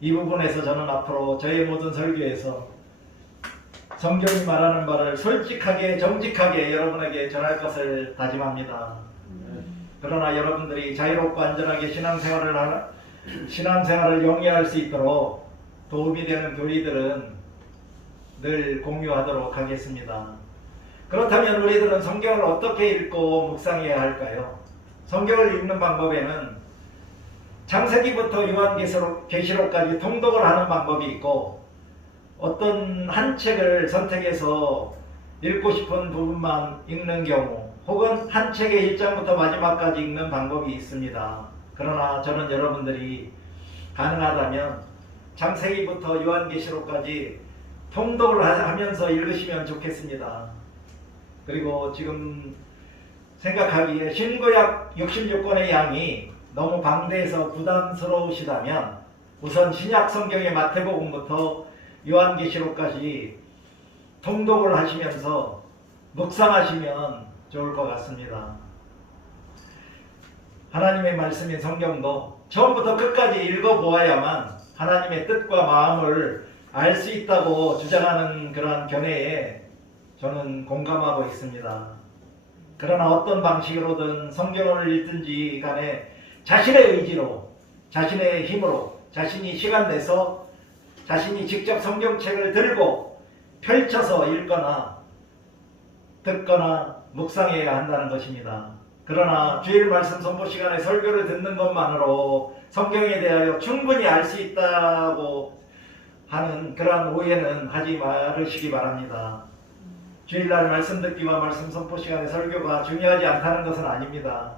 이 부분에서 저는 앞으로 저의 모든 설교에서 성경이 말하는 바를 솔직하게 정직하게 여러분에게 전할 것을 다짐합니다. 그러나 여러분들이 자유롭고 안전하게 신앙생활을 영위할 수 있도록 도움이 되는 교리들은 늘 공유하도록 하겠습니다. 그렇다면 우리들은 성경을 어떻게 읽고 묵상해야 할까요? 성경을 읽는 방법에는 창세기부터 요한계시록까지 통독을 하는 방법이 있고 어떤 한 책을 선택해서 읽고 싶은 부분만 읽는 경우 혹은 한 책의 1장부터 마지막까지 읽는 방법이 있습니다. 그러나 저는 여러분들이 가능하다면 창세기부터 요한계시록까지 통독을 하면서 읽으시면 좋겠습니다. 그리고 지금 생각하기에 신구약 66권의 양이 너무 방대해서 부담스러우시다면 우선 신약 성경의 마태복음부터 요한계시록까지 통독을 하시면서 묵상하시면 좋을 것 같습니다. 하나님의 말씀인 성경도 처음부터 끝까지 읽어보아야만 하나님의 뜻과 마음을 알 수 있다고 주장하는 그러한 견해에 저는 공감하고 있습니다. 그러나 어떤 방식으로든 성경을 읽든지 간에 자신의 의지로, 자신의 힘으로, 자신이 시간 내서 자신이 직접 성경책을 들고 펼쳐서 읽거나 듣거나 묵상해야 한다는 것입니다. 그러나 주일 말씀 선포 시간에 설교를 듣는 것만으로 성경에 대하여 충분히 알 수 있다고 하는 그러한 오해는 하지 말으시기 바랍니다. 주일날 말씀 듣기와 말씀 선포 시간에 설교가 중요하지 않다는 것은 아닙니다.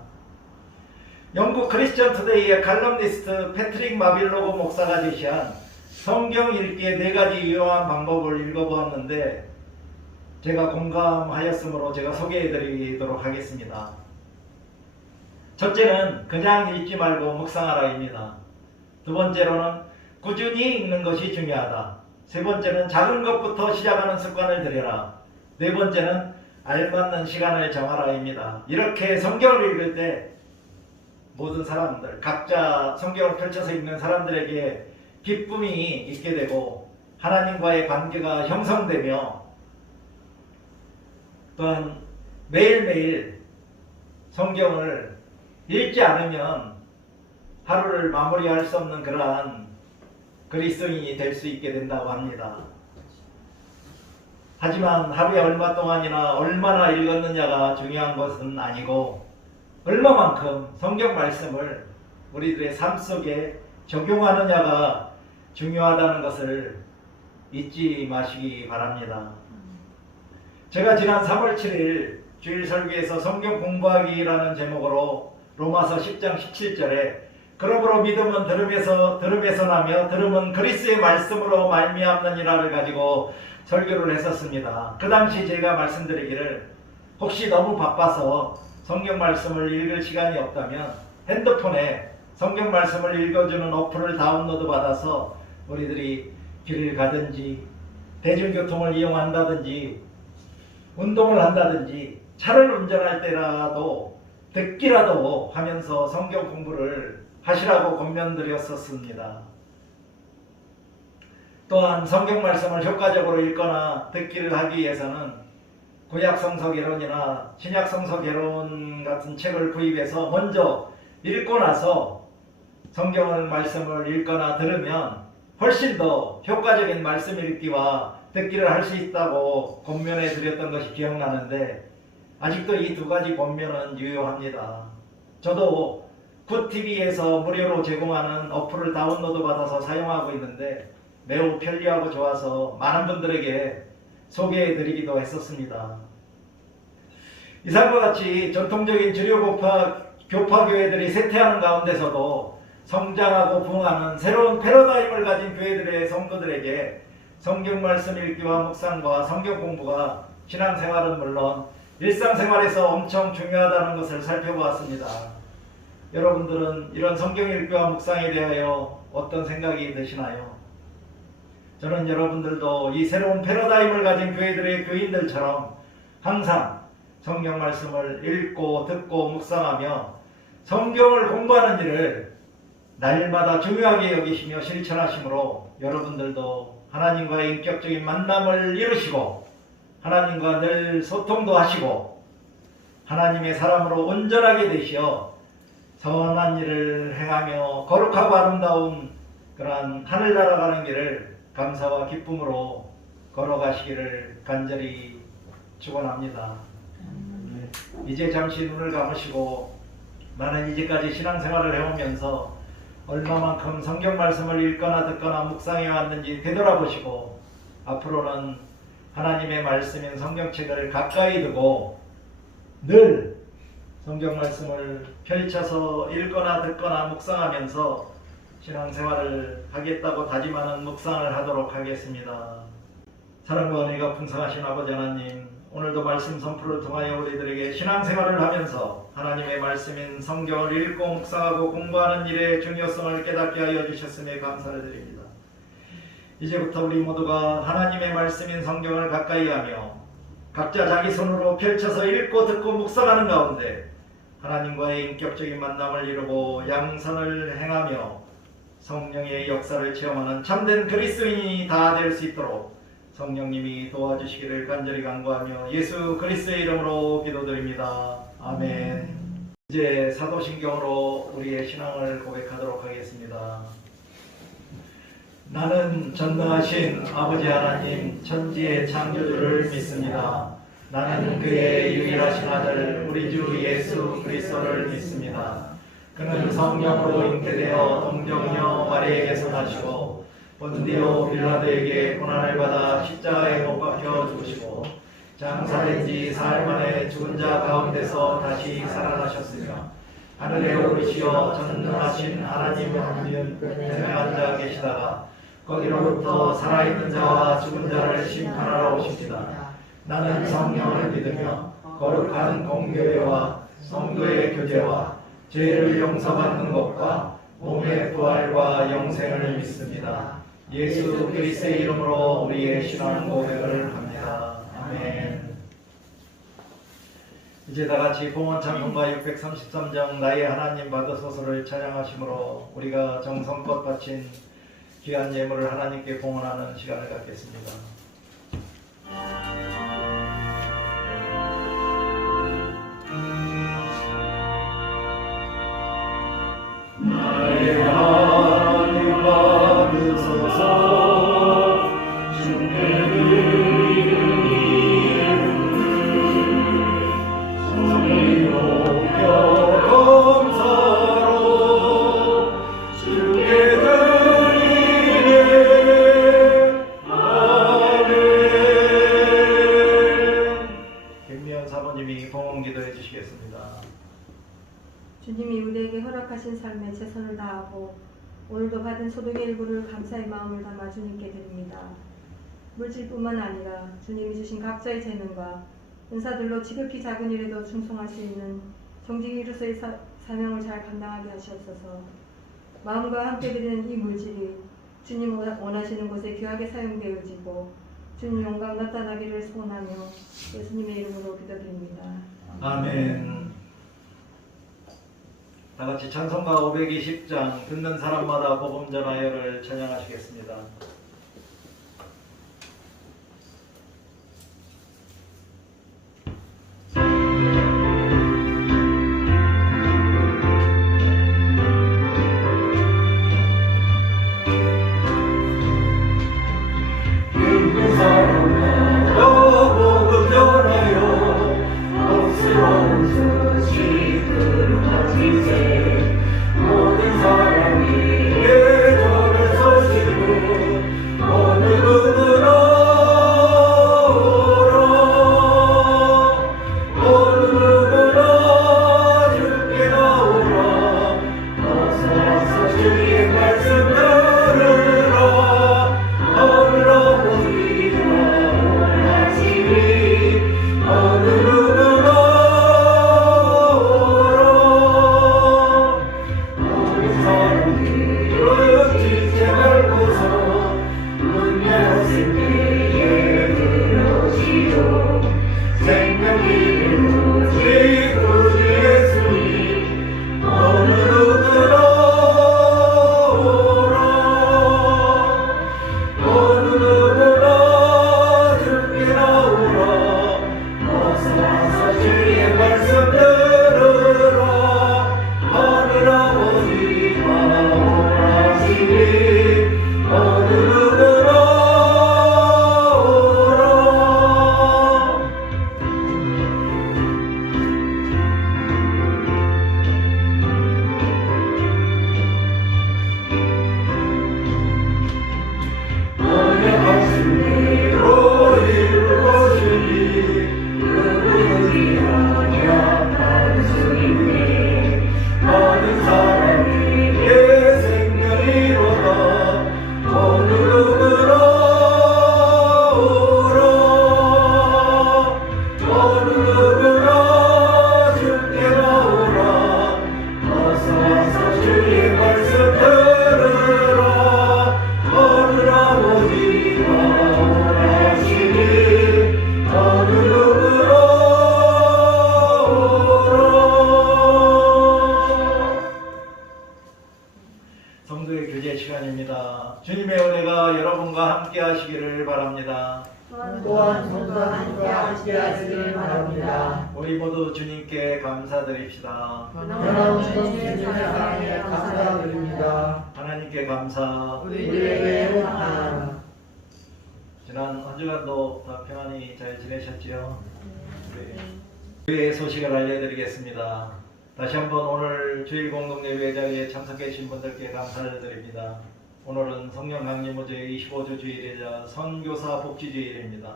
영국 크리스천 투데이의 칼럼니스트 패트릭 마빌로그 목사가 제시한 성경 읽기의 4가지 유용한 방법을 읽어보았는데 제가 공감하였으므로 제가 소개해드리도록 하겠습니다. 첫째는 그냥 읽지 말고 묵상하라입니다. 2번째로는 꾸준히 읽는 것이 중요하다. 3번째는 작은 것부터 시작하는 습관을 들여라. 4번째는 알맞는 시간을 정하라입니다. 이렇게 성경을 읽을 때 모든 사람들, 각자 성경을 펼쳐서 읽는 사람들에게 기쁨이 있게 되고 하나님과의 관계가 형성되며 또한 매일매일 성경을 읽지 않으면 하루를 마무리할 수 없는 그러한 그리스도인이 될 수 있게 된다고 합니다. 하지만 하루에 얼마 동안이나 얼마나 읽었느냐가 중요한 것은 아니고 얼마만큼 성경 말씀을 우리들의 삶 속에 적용하느냐가 중요하다는 것을 잊지 마시기 바랍니다. 제가 지난 3월 7일 주일 설교에서 성경 공부하기라는 제목으로 로마서 10장 17절에 그러므로 믿음은 들음에서 나며 들음은 그리스도의 말씀으로 말미암느니라를 가지고 설교를 했었습니다. 그 당시 제가 말씀드리기를 혹시 너무 바빠서 성경 말씀을 읽을 시간이 없다면 핸드폰에 성경 말씀을 읽어주는 어플을 다운로드 받아서 우리들이 길을 가든지 대중교통을 이용한다든지 운동을 한다든지 차를 운전할 때라도 듣기라도 하면서 성경 공부를 하시라고 권면드렸었습니다. 또한 성경 말씀을 효과적으로 읽거나 듣기를 하기 위해서는 구약성서개론이나 신약성서개론 같은 책을 구입해서 먼저 읽고 나서 성경을 말씀을 읽거나 들으면 훨씬 더 효과적인 말씀 읽기와 듣기를 할 수 있다고 권면해 드렸던 것이 기억나는데 아직도 이 두 가지 권면은 유효합니다. 저도 굿TV에서 무료로 제공하는 어플을 다운로드 받아서 사용하고 있는데 매우 편리하고 좋아서 많은 분들에게 소개해 드리기도 했었습니다. 이상과 같이 전통적인 주류 교파교회들이 쇠퇴하는 가운데서도 성장하고 부흥하는 새로운 패러다임을 가진 교회들의 성도들에게 성경 말씀 읽기와 묵상과 성경 공부가 신앙생활은 물론 일상생활에서 엄청 중요하다는 것을 살펴보았습니다. 여러분들은 이런 성경 읽기와 묵상에 대하여 어떤 생각이 드시나요? 저는 여러분들도 이 새로운 패러다임을 가진 교회들의 교인들처럼 항상 성경 말씀을 읽고 듣고 묵상하며 성경을 공부하는 일을 날마다 중요하게 여기시며 실천하시므로 여러분들도 하나님과의 인격적인 만남을 이루시고 하나님과 늘 소통도 하시고 하나님의 사람으로 온전하게 되시어 선한 일을 행하며 거룩하고 아름다운 그러한 하늘나라 가는 길을 감사와 기쁨으로 걸어가시기를 간절히 축원합니다. 이제 잠시 눈을 감으시고 나는 이제까지 신앙생활을 해오면서 얼마만큼 성경 말씀을 읽거나 듣거나 묵상해 왔는지 되돌아보시고 앞으로는 하나님의 말씀인 성경책을 가까이 두고 늘 성경 말씀을 펼쳐서 읽거나 듣거나 묵상하면서 신앙생활을 하겠다고 다짐하는 묵상을 하도록 하겠습니다. 사랑과 은혜가 풍성하신 아버지 하나님, 오늘도 말씀 선포를 통하여 우리들에게 신앙생활을 하면서 하나님의 말씀인 성경을 읽고 묵상하고 공부하는 일의 중요성을 깨닫게 하여 주셨음에 감사를 드립니다. 이제부터 우리 모두가 하나님의 말씀인 성경을 가까이 하며 각자 자기 손으로 펼쳐서 읽고 듣고 묵상하는 가운데 하나님과의 인격적인 만남을 이루고 양선을 행하며 성령의 역사를 체험하는 참된 그리스도인이 다 될 수 있도록 성령님이 도와주시기를 간절히 간구하며 예수 그리스도의 이름으로 기도드립니다. 아멘. 이제 사도신경으로 우리의 신앙을 고백하도록 하겠습니다. 나는 전능하신 아버지 하나님 천지의 창조주를 믿습니다. 나는 그의 유일하신 아들 우리 주 예수 그리스도를 믿습니다. 그는 성령으로 잉태되어 동정녀 마리에게서 나시고 본디오 빌라도에게 고난을 받아 십자가에 못 박혀 죽으시고 장사된 지 사흘 만에 죽은 자 가운데서 다시 살아나셨으며 하늘에 오르시어 전능하신 하나님 우편에 앉아 계시다가 거기로부터 살아있는 자와 죽은 자를 심판하러 오십니다. 나는 성령을 믿으며 거룩한 공교회와 성도의 교제와 죄를 용서받는 것과 몸의 부활과 영생을 믿습니다. 예수 그리스도의 이름으로 우리의 신앙 고백을 합니다. 아멘. 이제 다같이 봉헌 찬송가 633장 나의 하나님 받으소서를 찬양하심으로 우리가 정성껏 바친 귀한 예물을 하나님께 봉헌하는 시간을 갖겠습니다. 주소서. 주께 드리는 높여 감사로 주께 드리네. 아멘. 김미연 사모님이 봉헌 기도해 주시겠습니다. 주님이 우리에게 허락하신 삶에 최선을 다하고 오늘도 받은 소득의 일부를 감사의 마음을 담아 주님께 드립니다. 물질뿐만 아니라 주님이 주신 각자의 재능과 은사들로 지극히 작은 일에도 충성할 수 있는 정직이로서의 사명을 잘 감당하게 하시옵소서. 마음과 함께 드리는 이 물질이 주님 원하시는 곳에 귀하게 사용되어지고 주님 영광 나타나기를 소원하며 예수님의 이름으로 기도드립니다. 아멘. 다 같이 찬송가 520장 듣는 사람마다 복음 전하여를 찬양하시겠습니다. 듣는 사람마다 복음 전하여 복스러운 소식을 가지세. 모든 사람이 내 전을 서시고 어느 누구나 오라. 어느 누구나 주께 나오라. 어서 와서 주의 말씀 들으라. 어느 아버지가 원하시니 어느 누구나 오라. 어느 사람들은 지체 말고서 문 여신 이에 들어오시오. 생명이 오직 구주 예수님 어느 누구나 오라. 어느 누구나 주께 나오라. 어서 와서 주의 말씀 들으라. 하늘 아버지가 원하시니 어느 누구나 오라. 언약하신 대로 이룰 것이니 누구든지 언약할 수 있네. 많은 사람이 내 생명이로다. 어느 누구나 오라. 어느 누구나 주께 나오라. 어서 와서 주의 말씀 들으라. 어느 아버지가 원하시니 어느 누구나 오라. 성도의 교제 시간입니다. 주님의 은혜가 여러분과 함께 하시기를 바랍니다. 또한 성도와 함께 하시길 바랍니다. 우리 모두 주님께 감사드립시다. 변함없는 주님의 사랑에 감사드립니다. 하나님께 감사. 우리에게 하나. 지난 한 주간도 다 평안히 잘 지내셨지요? 네. 교회의 소식을 알려드리겠습니다. 다시 한번 오늘 주일 공동 예배 자리에 참석해 주신 분들께 감사를 드립니다. 오늘은 성령 강림호주의 25주 주일이자 선교사 복지주일입니다.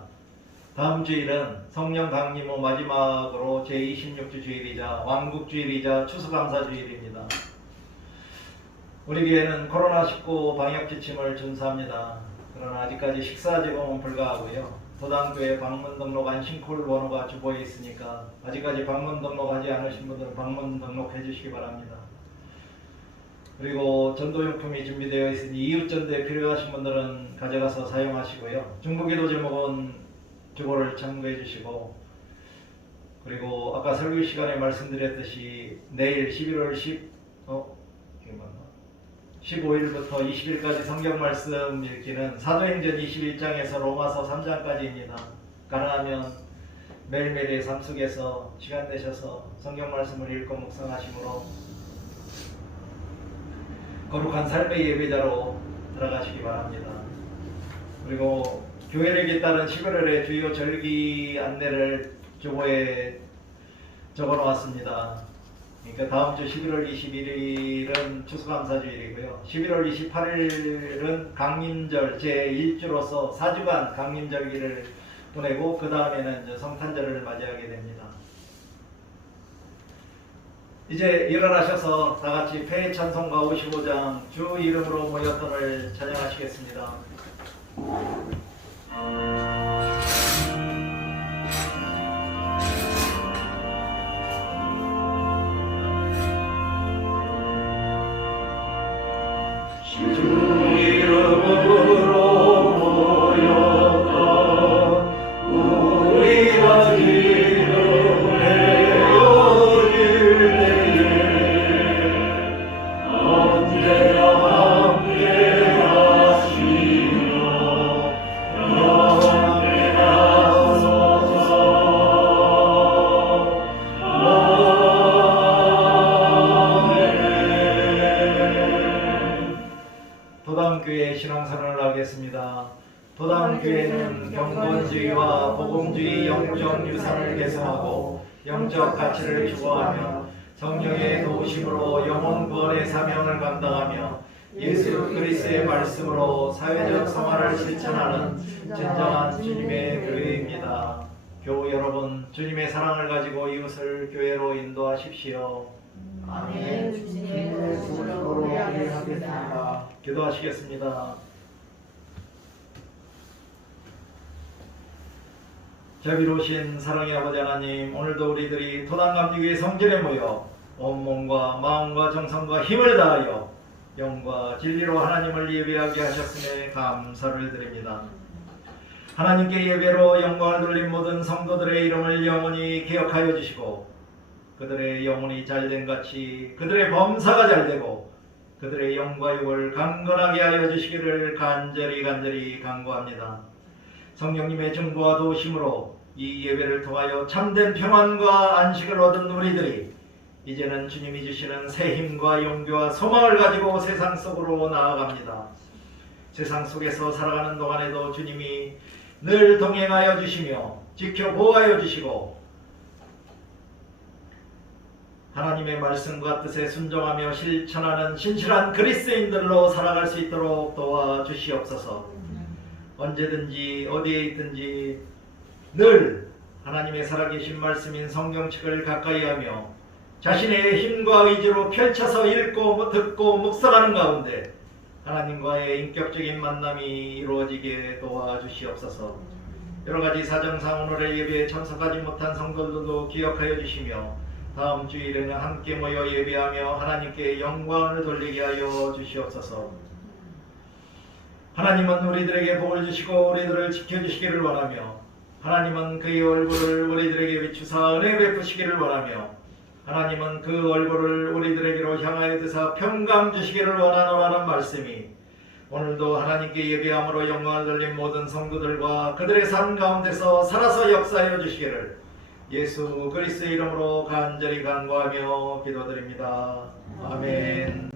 다음 주일은 성령 강림호 마지막으로 제26주 주일이자 왕국주일이자 추수감사주일입니다. 우리 교회는 코로나19 방역 지침을 준수합니다. 그러나 아직까지 식사 제공은 불가하고요. 도당교회 방문 등록 안심콜 번호가 주보에 있으니까 아직까지 방문 등록하지 않으신 분들은 방문 등록해 주시기 바랍니다. 그리고 전도용품이 준비되어 있으니 이웃전도에 필요하신 분들은 가져가서 사용하시고요. 중보기도 제목은 주보를 참고해 주시고, 그리고 아까 설교 시간에 말씀드렸듯이 내일 11월 15일부터 20일까지 성경 말씀 읽기는 사도행전 21장에서 로마서 3장까지입니다. 가능하면 매일매일의 삶 속에서 시간 내셔서 성경 말씀을 읽고 묵상하심으로 거룩한 삶의 예배자로 들어가시기 바랍니다. 그리고 교회력에 따른 11월의 주요 절기 안내를 주보에 적어 놓았습니다. 그러니까 다음 주 11월 21일은 추수감사주일이고요. 11월 28일은 강림절 제1주로서 4주간 강림절기를 보내고 그 다음에는 성탄절을 맞이하게 됩니다. 이제 일어나셔서 다 같이 패찬송가 55장 주 이름으로 모였던을 찬양하시겠습니다. 주 이름으로 모였다 우리가 이름 헤어질 때에 언제나 함께 하시며 영원히 하소서. 도담교회 신앙선언을 하겠습니다. 도담교회는 경건주의와 복음주의 영적 유산을 계승하고 영적 가치를 추구하며 성령의 도우심으로 영혼 구원의 사명을 감당하며 예수 그리스도의 말씀으로 사회적 성화를 실천하는 진정한 주님의 교회입니다. 교우 여러분, 주님의 사랑을 가지고 이웃을 교회로 인도하십시오. 아멘. 주님의 소명으로 예하겠습니다. 기도하시겠습니다. 자비로우신 사랑의 아버지 하나님, 오늘도 우리들이 토당감리교회 성전에 모여 온몸과 마음과 정성과 힘을 다하여 영과 진리로 하나님을 예배하게 하셨음에 감사를 드립니다. 하나님께 예배로 영광을 돌린 모든 성도들의 이름을 영원히 기억하여 주시고 그들의 영혼이 잘된 같이 그들의 범사가 잘되고 그들의 영과 육을 강건하게 하여 주시기를 간절히 간구합니다. 성령님의 증거와 도우심으로 이 예배를 통하여 참된 평안과 안식을 얻은 우리들이 이제는 주님이 주시는 새 힘과 용기와 소망을 가지고 세상 속으로 나아갑니다. 세상 속에서 살아가는 동안에도 주님이 늘 동행하여 주시며 지켜 보호하여 주시고 하나님의 말씀과 뜻에 순종하며 실천하는 신실한 그리스도인들로 살아갈 수 있도록 도와주시옵소서. 언제든지 어디에 있든지 늘 하나님의 살아계신 말씀인 성경책을 가까이하며 자신의 힘과 의지로 펼쳐서 읽고 듣고 묵상하는 가운데 하나님과의 인격적인 만남이 이루어지게 도와주시옵소서. 여러가지 사정상 오늘의 예배에 참석하지 못한 성도들도 기억하여 주시며 다음 주일에는 함께 모여 예배하며 하나님께 영광을 돌리게 하여 주시옵소서. 하나님은 우리들에게 복을 주시고 우리들을 지켜주시기를 원하며 하나님은 그의 얼굴을 우리들에게 비추사 은혜 베푸시기를 원하며 하나님은 그 얼굴을 우리들에게로 향하여 드사 평강 주시기를 원하노라는 말씀이 오늘도 하나님께 예배함으로 영광을 돌린 모든 성도들과 그들의 삶 가운데서 살아서 역사하여 주시기를 예수 그리스도의 이름으로 간절히 간구하며 기도드립니다. 아멘.